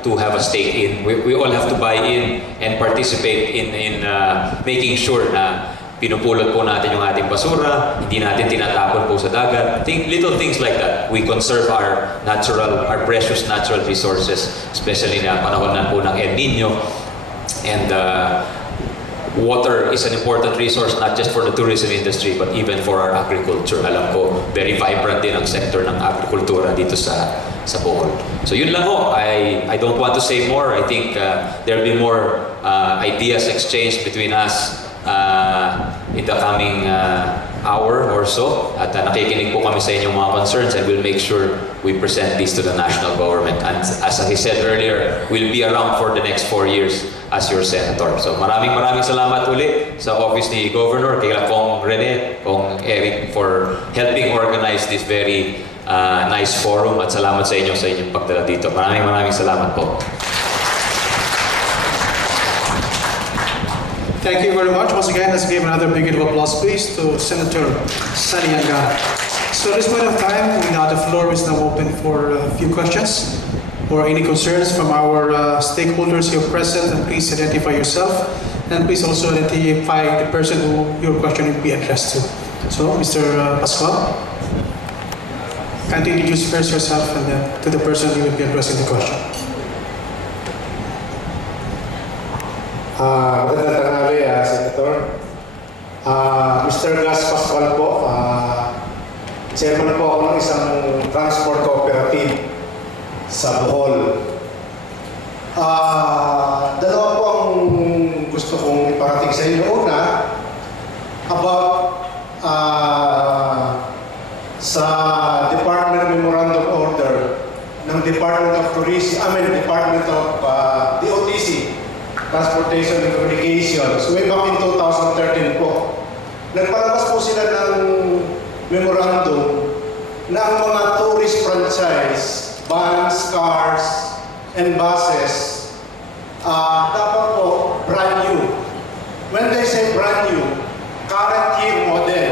to have a stake in. We all have to buy in and participate in making sure na pinupulot po natin yung ating basura, hindi natin tinatapon po sa dagat. Little things like that. We conserve our precious natural resources, especially na panahon na po ng El Nino. And water is an important resource not just for the tourism industry but even for our agriculture. Alam ko, very vibrant din ang sector ng agrikultura dito sa Bohol. So yun lang ho. I don't want to say more. I think there will be more ideas exchanged between us in the coming hour or so. At nakikinig po kami sa inyong mga concerns and we'll make sure we present these to the national government. And as I said earlier, we'll be around for the next 4 years as your senator. So maraming salamat uli sa office ni Governor, kay Kong Rene, Kong Eric for helping organize this very nice forum at salamat sa inyong pagdala dito. Maraming salamat po. Thank you very much. Once again, let's give another big round of applause, please, to Senator Sani Angara. So at this point of time, the floor is now open for a few questions or any concerns from our stakeholders here present. And please identify yourself, and please also identify the person who your question will be addressed to. So, Mr. Pascual, kindly introduce first yourself and then to the person who will be addressing the question. Magandang tanghali, Senator. Mr. Gas Pascual po, chairman po ako ng isang transport cooperative sa Bohol. Dalawa po ang gusto kong iparating sa inyo. Una, about sa Department Memorandum Order ng Department of Tourism, Department of DOTC, Transportation and Communications, way back in 2013 po. Nagpalabas po sila ng memorandum na ang mga tourist franchise, vans, cars, and buses, dapat po brand new. When they say brand new, current year model.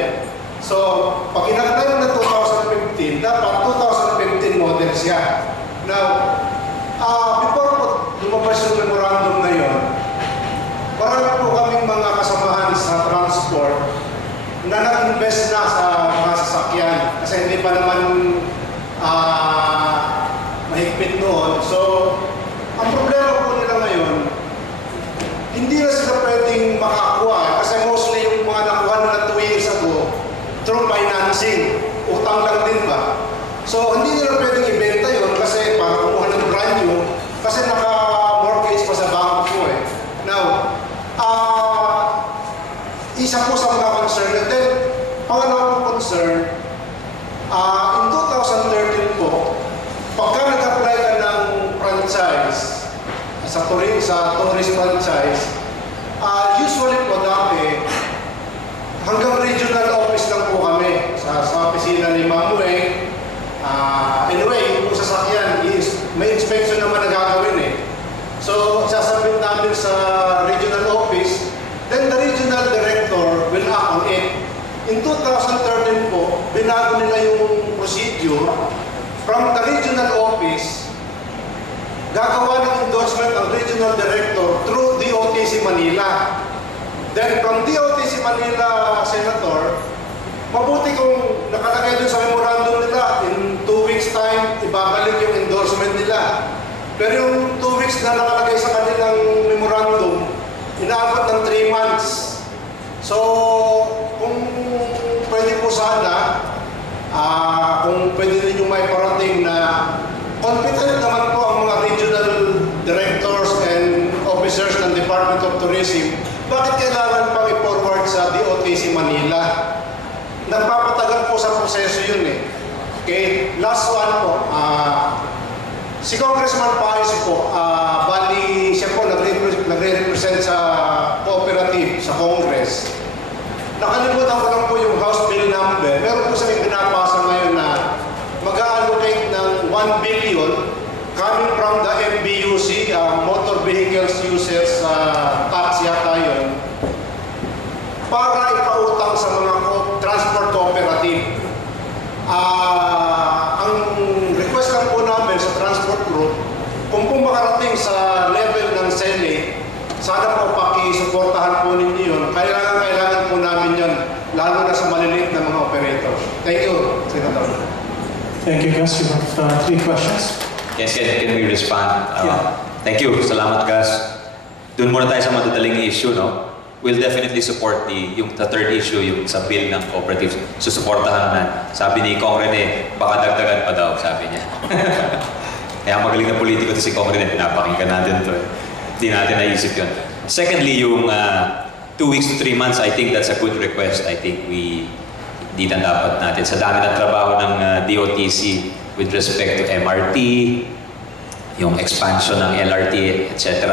So, pag inakalayo na 2015, dapat 2015 model siya. Now, before po lumabas yung memorandum na yun, marami po kaming mga kasamahan sa transport na nag-invest na sa mga sasakyan kasi hindi pa naman mahigpit noon. So, ang problema po nila ngayon, hindi na sila pwedeng makakuha kasi mostly yung mga nakuha nila 2 years ago through financing, utang lang din ba? So, hindi nila pwedeng ibenta yun kasi para kumuha ng brand new kasi naka-mortgage pa sa bangko eh. Now, isa po sa mga concern. And then, pangalawang concern, in 2013 po, pagka nag-apply ka ng franchise, sa tourist franchise, usually po dati, hanggang regional office lang po kami sa opisina ni Ma'am Weng. Anyway, yung sasakyan, may inspection naman na gagawin eh. So, sasabit namin sa regional office, then the regional director will act on it. In 2013 po, binago nila yung procedure from the regional office, gagawa ng endorsement ng regional director through DOTC Manila. Then from DOTC Manila, Senator, mabuti kung nakalagay doon sa memorandum nila, in 2 weeks time, ibabalik yung endorsement nila. Pero yung 2 weeks na nakalagay sa kanilang memorandum, inaabot ng 3 months. So, kung pwede po sana, kung pwede ninyo may parating na competent naman po ang mga regional directors and officers ng Department of Tourism, bakit kailangan pang i-forward sa DOTC Manila? Nagpapatagal po sa proseso yun eh. Okay, last one po. Si Congressman Paez po, bali siya po nagre-represent sa cooperative sa Congress. Nakalimutan ko lang po yung House Bill number. Meron po sa may pinapasa ngayon na mag-allocate ng 1 billion coming from the MBUC, Motor Vehicles Users Tax yata yun, para ipautang sa mga transport cooperative. Ang request lang po namin sa transport group, kung po makarating sa level ng Senate, sana po pakisuportahan po ninyo yun. Kailangan po namin yan, lalo na sa maliliit na mga operators. Thank you, Senator. Thank you, Gus. You have 3 questions. Yes, can we respond? Yeah. Thank you. Salamat, Gus. Doon muna tayo sa madadaling issue, no? We'll definitely support the third issue, yung sa bill ng cooperatives. Susuportahan na. Sabi ni Kong Rene, baka dagdagan pa daw, sabi niya. Kaya magaling na politiko to si Kong Rene, pinapakinggan natin to. Hindi natin naisip yun. Secondly, yung 2 weeks to 3 months, I think that's a good request. I think hindi na dapat natin. Sa dami ng trabaho ng DOTC with respect to MRT, yung expansion ng LRT, etc.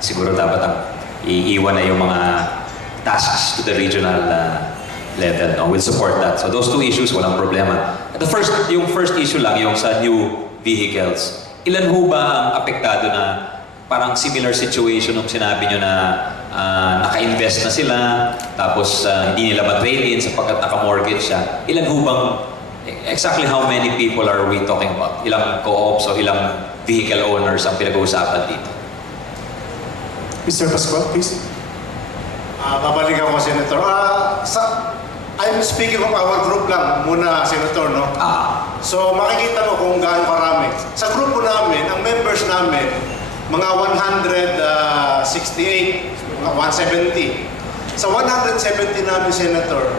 Siguro dapat iiwan na yung mga tasks to the regional level. No? We'll support that. So those 2 issues, walang problema. Yung first issue lang, yung sa new vehicles. Ilan ho ba ang apektado na parang similar situation nung sinabi nyo na naka-invest na sila, tapos hindi nila ma-trade-in sapagkat naka-mortgage siya. Ilan ho bang, exactly how many people are we talking about? Ilang co-ops o ilang vehicle owners ang pinag-uusapan dito? Mr. Pascual, please. Babalik ako, Senator. I'm speaking of our group lang muna, Senator, no? So, makikita mo kung gaano karami. Sa grupo namin, ang members namin, mga 168, mga 170. Sa 170 namin, Senator,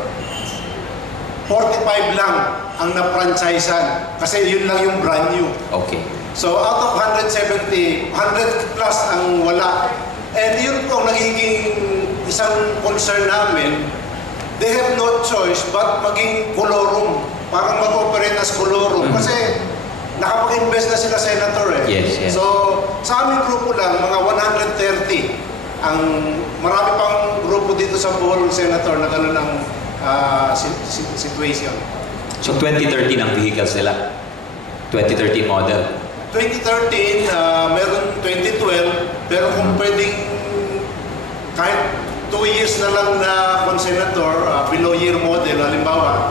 45 lang ang na-franchisean kasi yun lang yung brand new. Okay. So, out of 170, 100 plus ang wala. And yun po nagiging isang concern namin. They have no choice but maging kolorum. Parang mag-operate as kolorum. Kasi nakapag-invest na sila, Senator eh. Yes. So, sa aming grupo lang, mga 130. Ang marami pang grupo dito sa Bohol, Senator, na gano'n ang situation. So 2013 ang vehicles nila? 2013 model? 2013, meron 2012, pero kung pwedeng kahit 2 years na lang na Senator, below year model, halimbawa,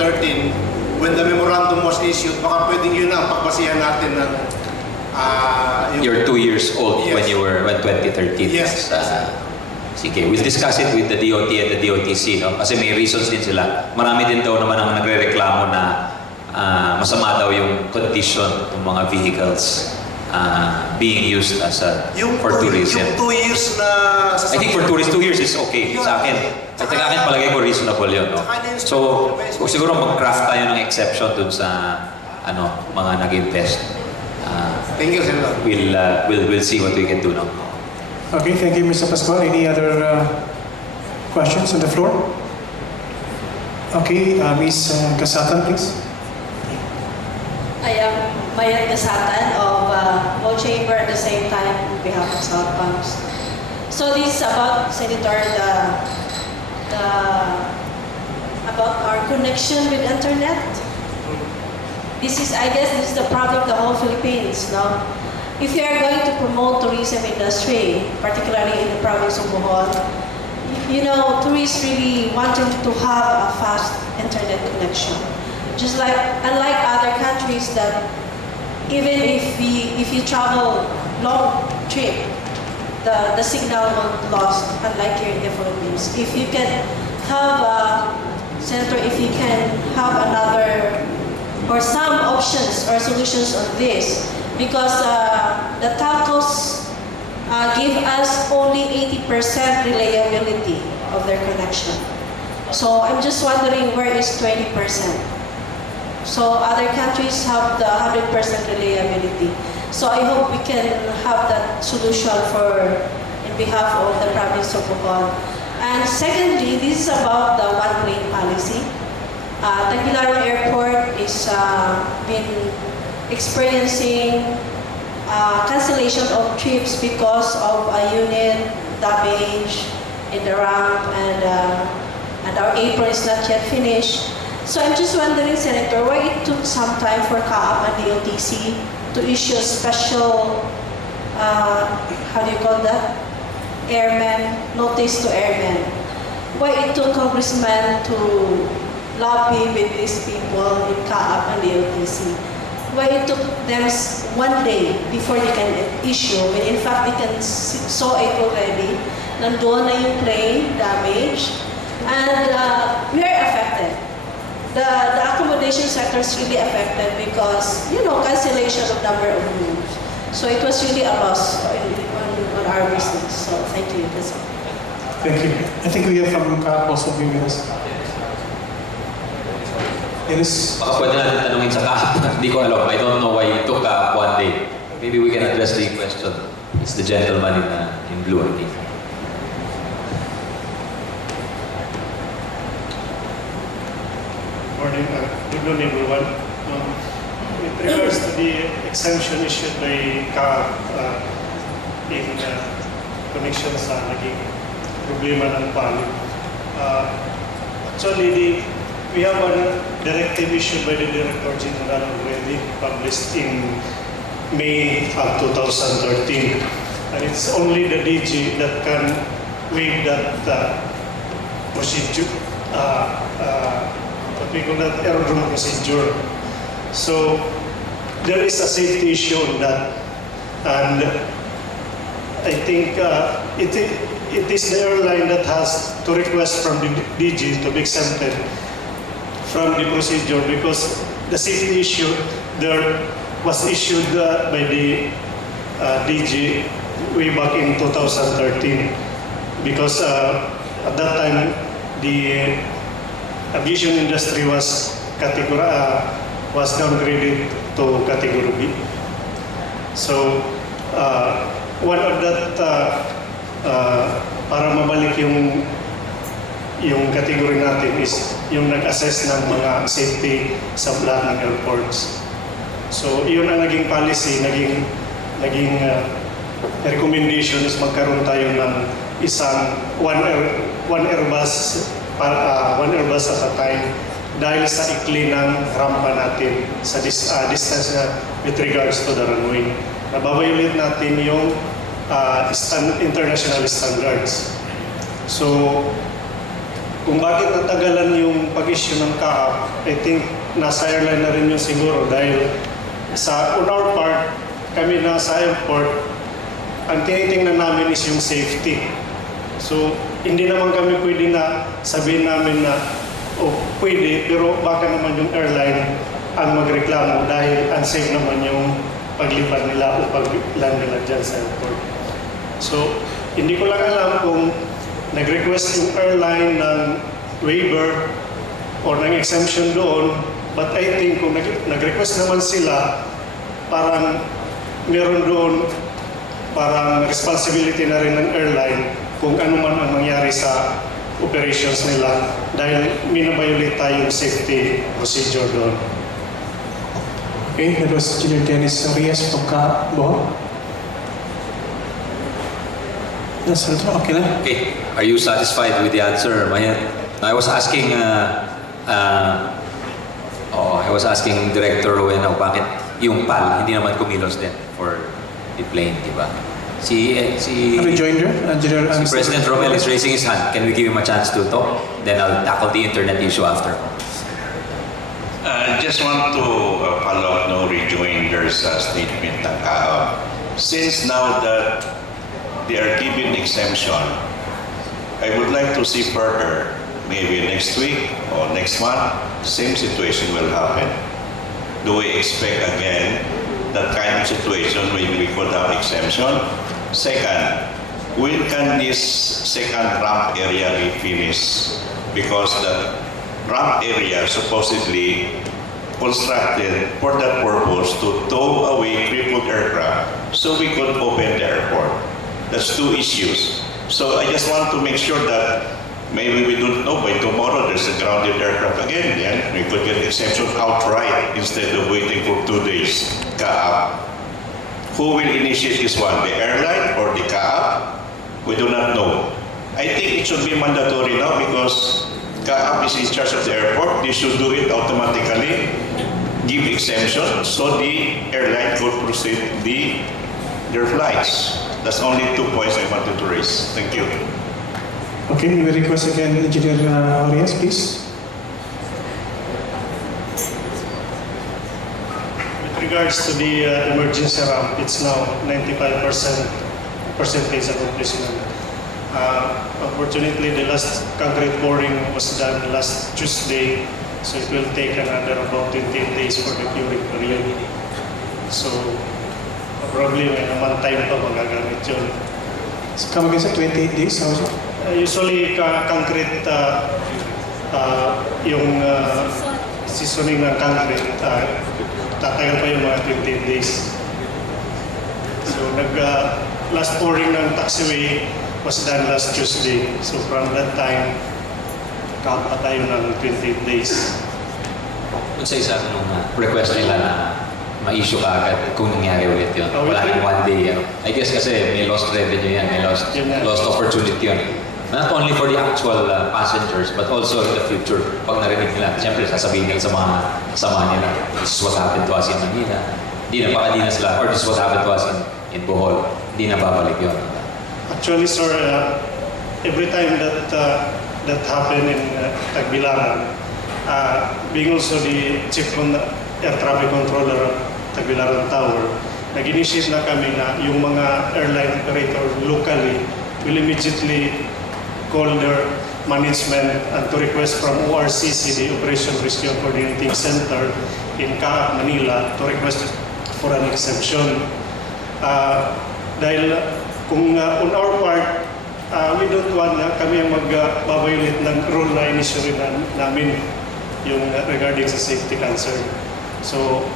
2013, when the memorandum was issued, baka pwedeng yun ang pagbasihan natin ng You're 2 years old Yes. when 2013. Yes. Sige, we'll discuss it with the DOT and the DOTC, no? Kasi may reasons din sila. Marami din daw naman ang nagre-reklamo na masama daw yung condition ng mga vehicles being used as for tourism. Yung 2 years na I think for tourists, 2 years is okay sa akin. Sa akin, palagay ko reasonable yun. No? So, siguro mag-craft tayo ng exception dun sa mga nag-invest. Thank you, Senator. We'll see what we can do now. Okay, thank you, Mr. Pascual. Any other questions on the floor? Okay, Ms. Gasatan, please. I am Mayan Gasatan of Law Chamber at the same time on behalf of South Palms. So this is about, Senator, about our connection with internet. I guess this is the problem of the whole Philippines, no? If you are going to promote tourism industry, particularly in the province of Bohol, tourists really wanting to have a fast internet connection. Just like, unlike other countries that even if you travel long trip, the signal won't lost, unlike here in the Philippines. If you can have, Senator, if you can have another or some options or solutions on this, because the telcos give us only 80% reliability of their connection. So I'm just wondering, where is 20%? So other countries have the 100% reliability. So I hope we can have that solution in behalf of the province of Bohol. And secondly, this is about the one-plane policy. Tagbilaran Airport is been experiencing cancellation of trips because of a unit damage in the ramp, and our apron is not yet finished. So I'm just wondering, Senator, why it took some time for CAAP and DOTC to issue a special, how do you call that? Notice to airmen. Why it took congressmen to lobby with these people in CAAP and DOTC? Why it took them 1 day before they can issue, when in fact they can saw it already. Nandoon na yung plane, damaged, and we are affected. The accommodation sector is really affected because, cancellation of number of rooms. So it was really a loss on our business. So thank you. That's all. Thank you. I think we have from CAAP also being with us. Yes. Baka pwede natin tanungin sa CAAP. Hindi ko alam. I don't know why it took CAAP 1 day. Maybe we can address the question. It's the gentleman in blue, I think. Morning, good morning everyone. With regards to the exemption issued by CAAP in connection sa naging problema ng PALI. Actually, we have a directive issued by the Director General already published in May of 2013. And it's only the DG that can waive that procedure. What we call that aerodrome procedure. So there is a safety issue on that, and I think it is the airline that has to request from the DG to be exempted from the procedure, because the safety issue there was issued by the DG way back in 2013, because at that time the aviation industry was downgraded to category B. So one of that para mabalik yung category natin is yung nag-assess ng mga safety sa lahat ng airports. So iyon ang naging policy, naging recommendation is magkaroon tayo ng isang one Airbus at a time dahil sa ikli ng rampa natin sa distance with regards to the runway. Nababayulit natin yung international standards. So, kung bakit natagalan yung pag-issue ng CAAP, I think nasa airline na rin yung siguro dahil on our part, kami na sa airport, ang tinitingnan namin is yung safety. So, hindi naman kami pwede na sabihin namin na, pwede, pero baka naman yung airline ang magreklamo dahil unsafe naman yung paglipad nila o pag-land nila dyan sa airport. So, hindi ko lang alam kung nag-request yung airline ng waiver or ng exemption doon, but I think kung nag-request naman sila, parang meron doon parang responsibility na rin ng airline kung ano man ang mangyari sa operations nila dahil minabiolate tayo yung safety procedure doon. Okay, that was Engineer Dennis Arias from Bohol. Yes, okay na. Okay, are you satisfied with the answer, Mayan? I was asking Director Rowena bakit yung PAL hindi naman kumilos din for the plane, di ba? Si Rejoinder, Engineer President Romel is raising his hand. Can we give him a chance to talk? Then I'll tackle the internet issue after. Just want to follow up no rejoinder's statement ng CAAP. Since now that they are given exemption, I would like to see further, maybe next week or next month, same situation will happen. Do we expect again that kind of situation where we could have exemption? Second, when can this second ramp area be finished? Because the ramp area supposedly constructed for that purpose to tow away crippled aircraft so we could open the airport. That's two issues. So I just want to make sure that maybe we don't know by tomorrow there's a grounded aircraft again. Then we could get exemption outright instead of waiting for 2 days. CAAP. Who will initiate this one? The airline or the CAAP? We do not know. I think it should be mandatory now because CAAP is in charge of the airport. They should do it automatically. Give exemption so the airline could proceed their flights. That's only 2 points I wanted to raise. Thank you. Okay, we will request again Engineer Arias, please. With regards to the emergency ramp, it's now 95% percentage of completion. Unfortunately, the last concrete pouring was done last Tuesday, so it will take another about 28 days for the curing period. So, probably may naman time pa magagamit yun. So, come again sa 28 days, also? Usually, concrete, yung seasoning ng concrete, tatagal pa yung mga 28 days. So, last pouring ng taxiway was done last Tuesday. So, from that time, count pa tayo ng 28 days. Kung sa isa nung request nila na ma-issue ka agad kung nangyari ulit yun. Wala nang 1 day. I guess kasi may lost revenue yan, may lost opportunity yun. Not only for the actual passengers, but also in the future. Pag narinig nila, siyempre sasabihin nila sa mga kasama nila, this is what happened to us in Manila. Di na sila, or this is what happened to us in Bohol. Di na babalik yun. Actually, sir, every time that happened in Tagbilaran, being also the chief air traffic controller of Tagbilaran Tower, nag-initiate na kami na yung mga airline operator locally will immediately call their management and to request from ORCC, the Operation Rescue Coordinating Center in CAAP, Manila, to request for an exemption. Dahil kung on our part, we don't want na kami ang mag-violate ng rule na initially namin yung regarding sa safety concern. So,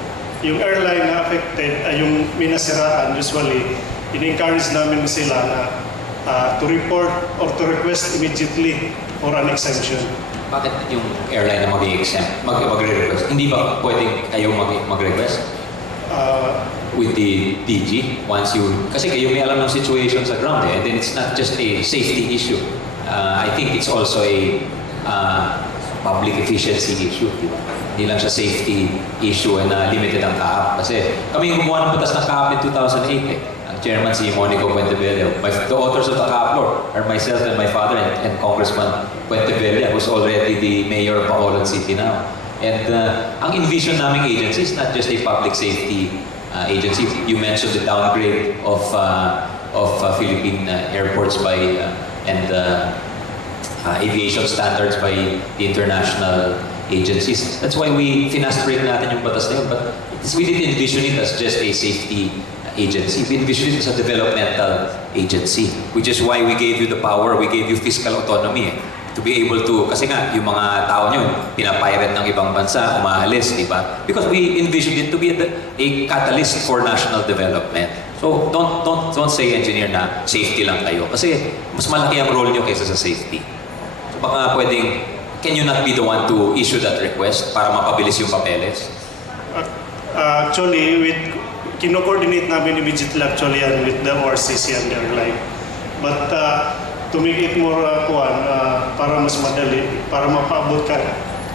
yung airline na affected, yung minasiraan, usually, in-encourage namin sila na to report or to request immediately for an exemption. Bakit yung airline na mag-request? Hindi ba pwedeng kayo mag-request? With the DG, kasi kayo may alam ng situation sa ground and then it's not just a safety issue. I think it's also a public efficiency issue, di ba? Hindi lang siya safety issue na limited ang CAAP. Kasi kami yung gumawa ng batas ng CAAP in 2008 ang Chairman si Monico Puentevilla. The authors of the CAPLOR are myself and my father and Congressman Puentevilla, who's already the mayor of Bacolod City now. And ang envision naming agency is not just a public safety agency. You mentioned the downgrade of Philippine airports by and aviation standards by the international agencies. That's why we finance-break natin yung batas na yun. But we didn't envision it as just a safety agency. We envision it as a developmental agency, which is why we gave you the power, we gave you fiscal autonomy to be able to, kasi nga, yung mga tao nyo, pinapirate ng ibang bansa, umaalis, di ba? Because we envisioned it to be a catalyst for national development. So, don't say, engineer, na safety lang kayo. Kasi, mas malaki ang role nyo kaysa sa safety. So, baka pwedeng, can you not be the one to issue that request para mapabilis yung papeles? Actually, kino-coordinate namin immediately actually yan with the ORCC and the airline. But to make it more para mas madali, para mapaabot ka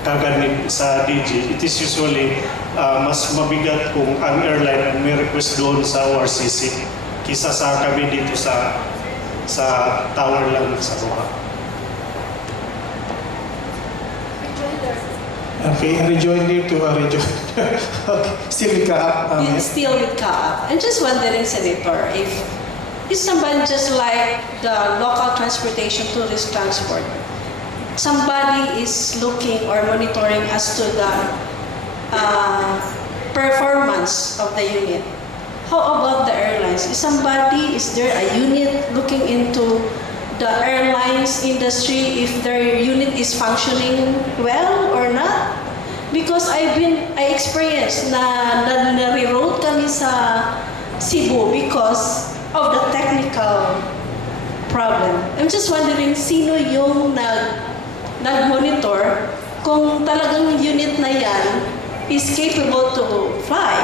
kagad sa DG, it is usually mas mabigat kung ang airline ang may request doon sa ORCC kisa sa kami dito sa tower lang sa Roa. Okay, rejoinder to a rejoinder. Okay, still with Kaap. Still with Kaap. I'm just wondering, Senator, if somebody just like the local transportation, tourist transport, somebody is looking or monitoring as to the performance of the unit. How about the airlines? Is there a unit looking into the airlines industry if their unit is functioning well or not? Because I experienced na reroute kami sa Cebu because of the technical problem. I'm just wondering sino yung nag-monitor kung talagang unit na yan is capable to fly.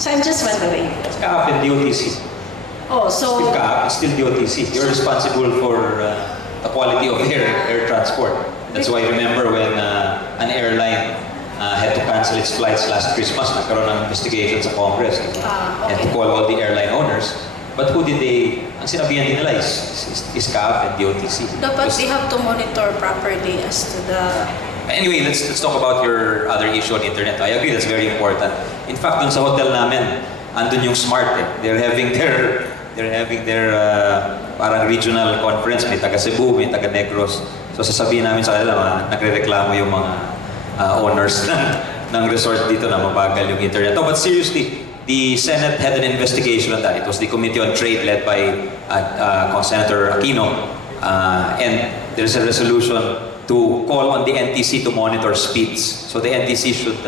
So I'm just wondering. It's CAAP and DOTC. Oh, so Still CAAP, it's still DOTC. You're responsible for the quality of air transport. That's why remember when an airline had to cancel its flights last Christmas, nagkaroon ng investigation sa Congress. And to call all the airline owners. But who did ang sinabihan din nila is CAAP and DOTC. dapat they have to monitor properly as to the... Anyway, let's talk about your other issue on internet. I agree, that's very important. In fact, dun sa hotel namin, andun yung Smart eh. They're having their parang regional conference. May taga Cebu, may taga Negros. So sasabihin namin sa kanila, nagre-reklamo yung mga owners ng resort dito na mabagal yung internet. Oh, but seriously, the Senate had an investigation on that. It was the Committee on Trade led by Senator Aquino. And there's a resolution to call on the NTC to monitor speeds. So the NTC should,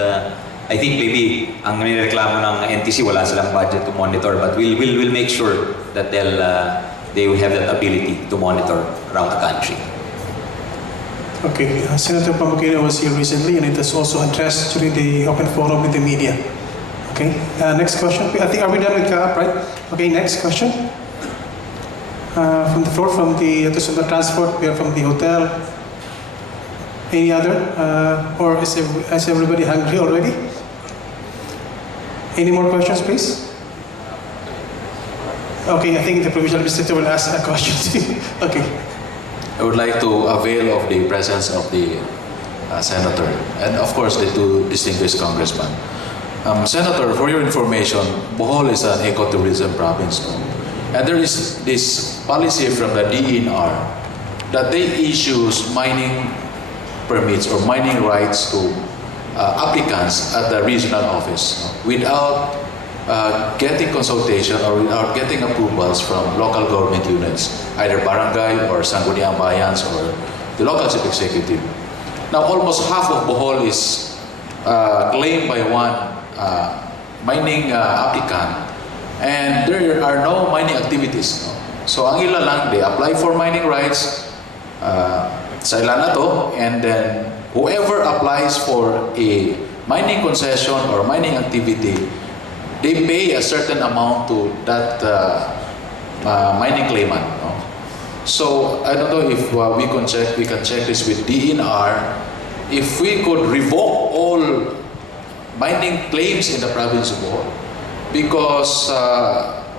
I think maybe ang nireklamo ng NTC wala silang budget to monitor, but we'll make sure that they will have that ability to monitor around the country. Okay, Senator Pamukina was here recently and it was also addressed during the open forum with the media. Okay, next question. I think, are we done with Kaap, right? Okay, next question. From the floor, from the transport, we are from the hotel. Any other? Or is everybody hungry already? Any more questions, please? Okay, I think the provincial administrator will ask a question. Okay. I would like to avail of the presence of the senator and of course the two distinguished congressmen. Senator, for your information, Bohol is an ecotourism province, no? And there is this policy from the DENR that they issues mining permits or mining rights to applicants at the regional office, no? Without getting consultation or without getting approvals from local government units, either barangay or Sangguniang Bayans or the local chief executive. Now, almost half of Bohol is claimed by one mining applicant, and there are no mining activities. No? So, ang ila lang, they apply for mining rights sa ilan na to, and then whoever applies for a mining concession or mining activity, they pay a certain amount to that mining claimant. No? So I don't know if we can check this with DENR. If we could revoke all mining claims in the province of Bohol, because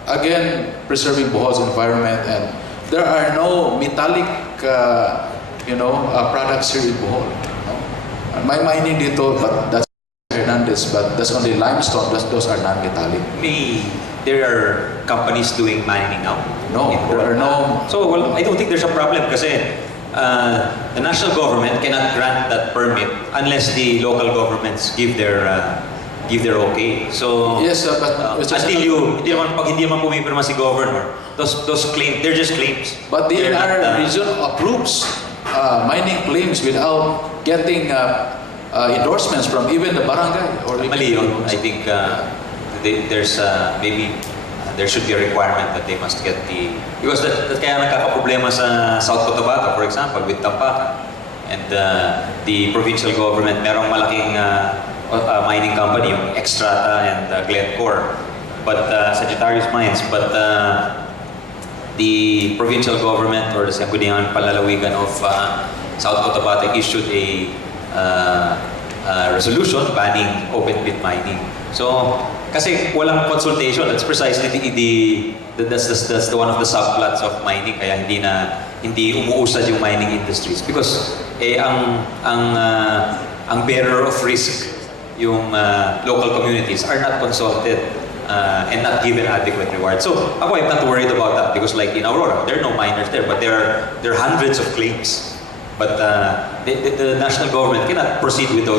again, preserving Bohol's environment, and there are no metallic, products here in Bohol. No? May mining dito, but that's Hernandez, but that's only limestone. Those are non-metallic. There are companies doing mining now. No, there are no. So, well, I don't think there's a problem kasi the national government cannot grant that permit unless the local governments give their okay. So, Yes, but until pag hindi naman pumipirma si governor, those claims, they're just claims. But the They're not, NR region approves mining claims without getting endorsements from even the barangay or Mali yun. I think there's maybe there should be a requirement that they must get because that kaya nagkakaproblema sa South Cotabato, for example, with Tampakan. And the provincial government, merong malaking mining company, yung Extrata and Glencore, but Sagittarius Mines, but the provincial government or the Sangguniang Panlalawigan of South Cotabato issued a resolution banning open pit mining. So, kasi walang consultation, that's precisely that's the one of the subplots of mining, kaya hindi umuusad yung mining industries because ang bearer of risk yung local communities are not consulted and not given adequate reward. So ako, I'm not worried about that because like in Aurora, there are no miners there, but there are hundreds of claims. But the national government cannot proceed with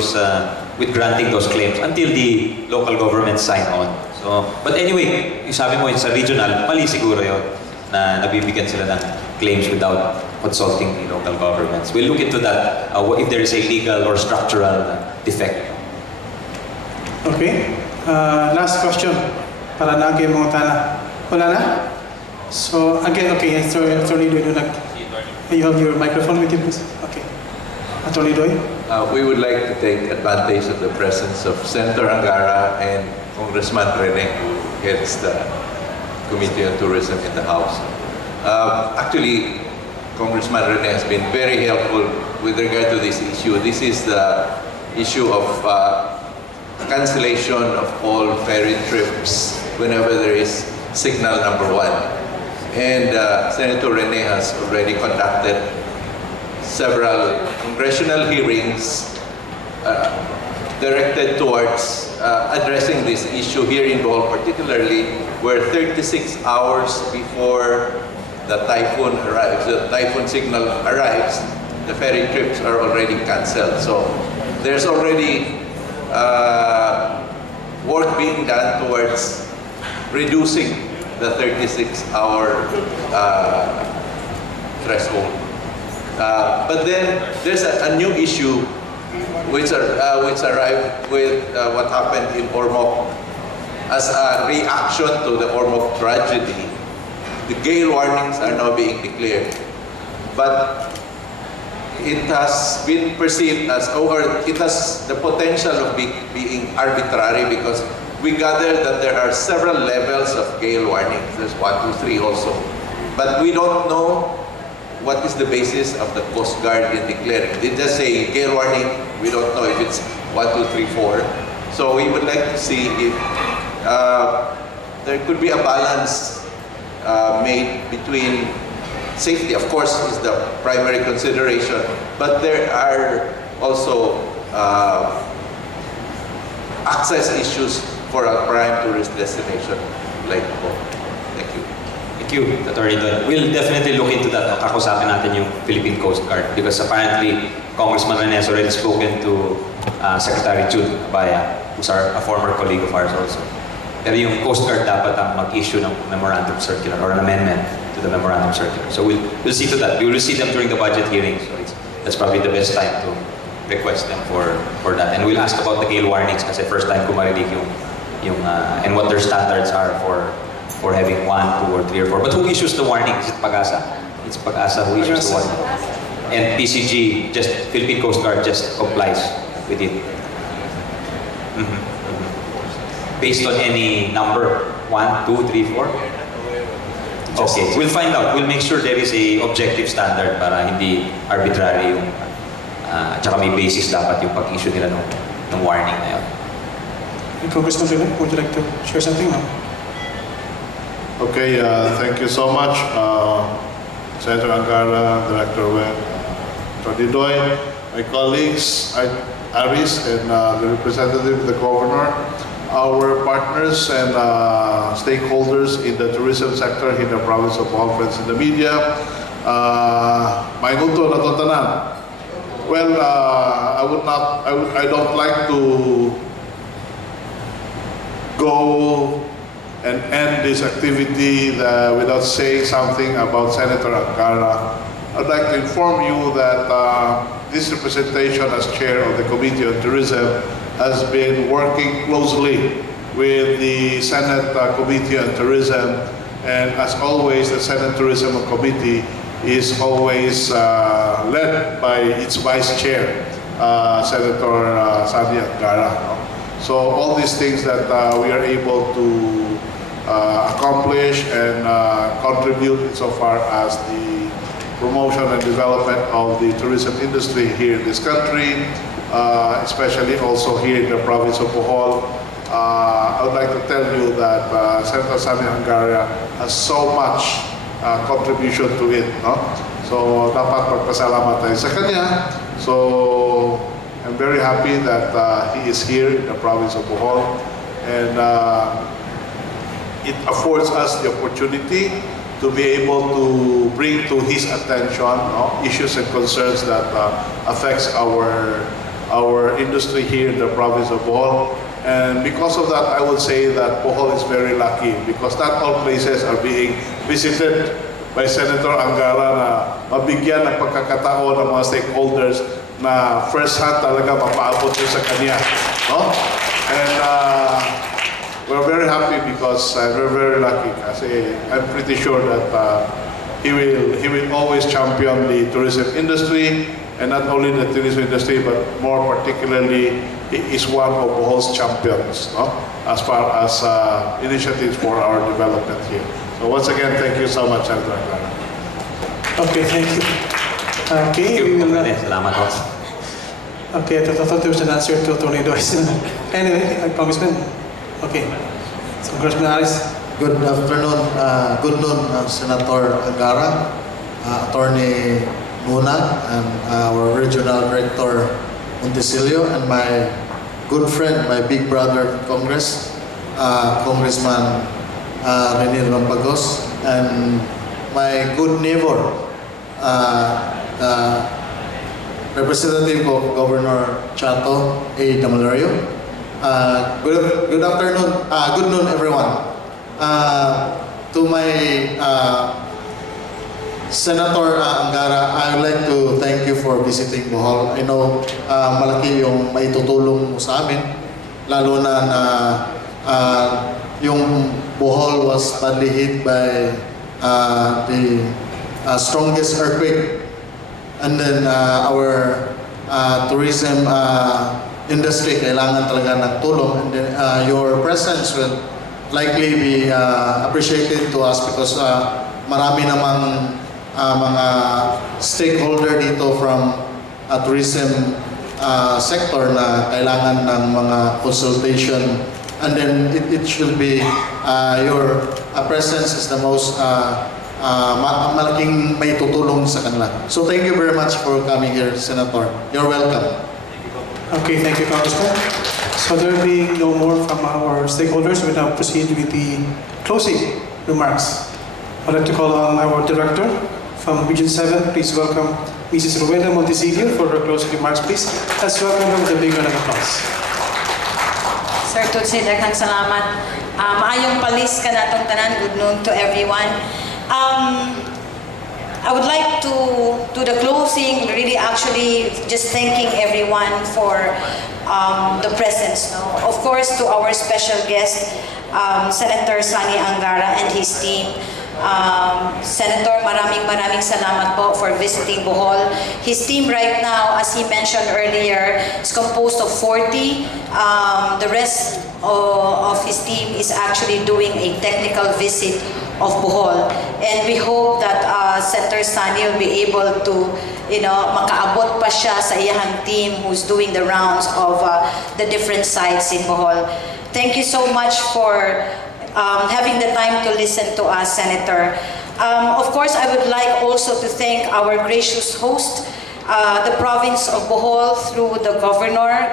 with granting those claims until the local government sign on. So, but anyway, yung sabi mo sa regional, mali siguro yun na nabibigyan sila ng claims without consulting the local governments. We'll look into that if there is a legal or structural defect. Okay. Last question. Para na kayo mga tana. Wala na? So, again, okay. Attorney Doy, you have your microphone with you, please? Okay. Attorney Doy? We would like to take advantage of the presence of Senator Angara and Congressman Rene, who heads the Committee on Tourism in the House. Actually, Congressman Rene has been very helpful with regard to this issue. This is the issue of cancellation of all ferry trips whenever there is signal number 1. And Senator Rene has already conducted several congressional hearings directed towards addressing this issue here in Bohol, particularly where 36 hours before the typhoon arrives, the typhoon signal arrives, the ferry trips are already canceled. So there's already work being done towards reducing the 36-hour threshold. But then there's a new issue which arrived with what happened in Ormoc. As a reaction to the Ormoc tragedy, the gale warnings are now being declared. But it has been perceived as, or it has the potential of being arbitrary because we gather that there are several levels of gale warnings. There's 1, 2, 3 also. But we don't know what is the basis of the Coast Guard in declaring. They just say gale warning, we don't know if it's 1, 2, 3, 4. So we would like to see if there could be a balance made between safety, of course, is the primary consideration, but there are also access issues for a prime tourist destination like Bohol. Thank you. Thank you, Attorney Don. We'll definitely look into that. Kakusapin natin yung Philippine Coast Guard because apparently Congressman Rene has already spoken to Secretary Jude Abaya, who's a former colleague of ours also. Pero yung Coast Guard dapat ang mag-issue ng memorandum circular or an amendment to the memorandum circular. So we'll see to that. We will see them during the budget hearing. So that's probably the best time to request them for that. And we'll ask about the gale warnings kasi first time ko marinig yung and what their standards are for having 1, 2, or 3, or 4. But who issues the warning? Is it PAGASA? It's PAGASA who issues the warning. And PCG, just Philippine Coast Guard, just complies with it. Based on any number, 1, 2, 3, 4? Okay, we'll find out. We'll make sure there is a objective standard para hindi arbitrary yung tsaka may basis dapat yung pag-issue nila ng warning na yun. Congressman Rene, would you like to share something? Okay, thank you so much, Senator Angara, Director Wen, Didoy, my colleagues, Aris, and the representative of the governor, our partners and stakeholders in the tourism sector in the province of Bohol, friends in the media. Maiguto na to tanan. Well, I don't like to go and end this activity without saying something about Senator Angara. I'd like to inform you that this representation as chair of the Committee on Tourism has been working closely with the Senate Committee on Tourism, and as always, the Senate Tourism Committee is always led by its vice chair, Senator Sani Angara. So all these things that we are able to accomplish and contribute insofar as the promotion and development of the tourism industry here in this country, especially also here in the province of Bohol. I would like to tell you that Senator Sani Angara has so much contribution to it. No? So dapat magpasalamat tayo sa kanya. So I'm very happy that he is here in the province of Bohol, and it affords us the opportunity to be able to bring to his attention issues and concerns that affects our industry here in the province of Bohol. And because of that, I would say that Bohol is very lucky because not all places are being visited by Senator Angara na mabigyan ng pagkakataon ng mga stakeholders na first hand talaga mapaabot yun sa kanya. No? And we're very happy because we're very lucky kasi I'm pretty sure that he will always champion the tourism industry, and not only the tourism industry but more particularly he is one of Bohol's champions, no? As far as initiatives for our development here. So once again, thank you so much, Senator Angara. Okay, thank you. Okay, we will... Salamat po. Okay, I thought there was an answer to Tony Doyce. Anyway, Congressman. Okay. So, Congressman Aris. Good afternoon. Good noon, Senator Angara, Attorney Nuna, and our Regional Director Montesilio, and my good friend, my big brother in Congress, Congressman Rene Rampagos, and my good neighbor, Representative of Governor Chato A. Damalario. Good afternoon, good noon everyone. To my Senator Angara, I would like to thank you for visiting Bohol. I know malaki yung maitutulong mo sa amin, lalo na yung Bohol was badly hit by the strongest earthquake, and then our tourism industry kailangan talaga ng tulong, and then your presence will likely be appreciated to us because marami namang mga stakeholder dito from tourism sector na kailangan ng mga consultation, and then it should be your presence is the most malaking may tutulong sa kanila. So thank you very much for coming here, Senator. You're welcome. Okay, thank you, Congressman. So there being no more from our stakeholders, we now proceed with the closing remarks. I'd like to call on our director from Region 7. Please welcome Mrs. Rowena Montesilio for her closing remarks, please. Let's welcome her with a big round of applause. Sir Tutsi, daghang salamat. Maayong palis ka natong tanan. Good noon to everyone. I would like to do the closing, really actually just thanking everyone for the presence. No? Of course, to our special guest, Senator Sani Angara and his team. Senator, maraming salamat po for visiting Bohol. His team right now, as he mentioned earlier, is composed of 40. The rest of his team is actually doing a technical visit of Bohol. And we hope that Senator Sani will be able to, makaabot pa siya sa iyang team who's doing the rounds of the different sites in Bohol. Thank you so much for having the time to listen to us, Senator. Of course, I would like also to thank our gracious host, the province of Bohol through the Governor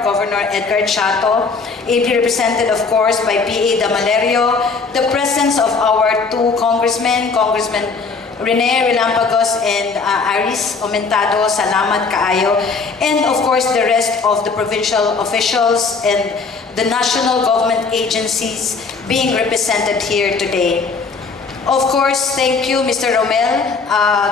Edgar Chato, ably represented of course by P.A. Damalerio, the presence of our two Congressmen Rene Relampagos and Aris Aumentado, salamat kaayo, and of course the rest of the provincial officials and the national government agencies being represented here today. Of course, thank you, Mr. Romel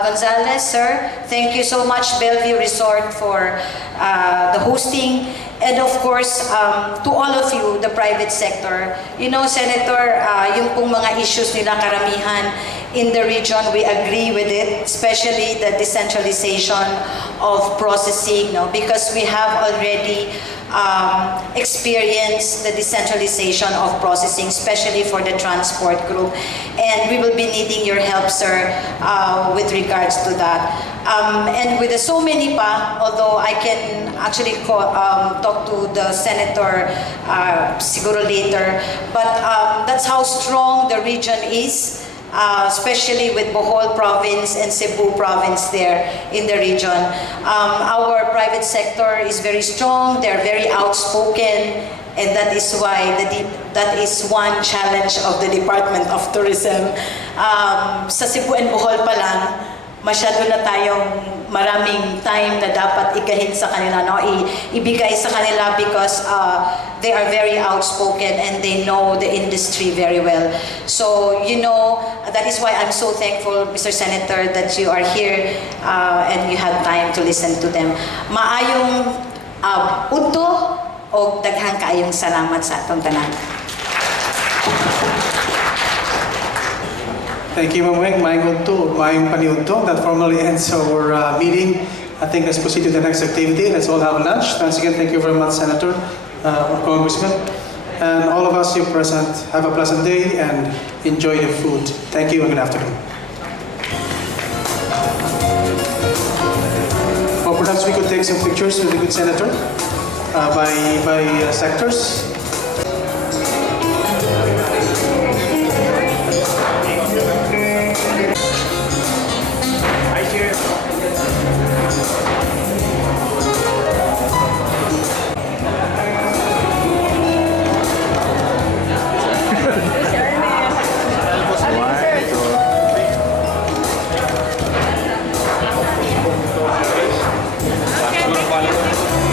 Gonzalez, sir. Thank you so much, Bellevue Resort, for the hosting. And of course, to all of you, the private sector. You know, Senator, yung pong mga issues nila karamihan in the region, we agree with it, especially the decentralization of processing, no? Because we have already experience the decentralization of processing, especially for the transport group. And we will be needing your help, sir, with regards to that. And with so many pa, although I can actually talk to the senator siguro later, but that's how strong the region is. Especially with Bohol province and Cebu province there in the region. Our private sector is very strong, they're very outspoken, and that is why that is one challenge of the Department of Tourism. Sa Cebu and Bohol pa lang, masyado na tayong maraming time na dapat igahin sa kanila, no? Ibigay sa kanila because they are very outspoken and they know the industry very well. So, you know, that is why I'm so thankful, Mr. Senator, that you are here and you have time to listen to them. Maayong udto o daghang kaayong salamat sa atong tanan. Thank you, Ma'am Weng. Maayong paniudto. That formally ends our meeting. I think let's proceed to the next activity. Let's all have lunch. Once again, thank you very much, Senator or Congressman. And all of us here present, have a pleasant day and enjoy the food. Thank you and good afternoon. Or perhaps we could take some pictures with the good Senator by sectors.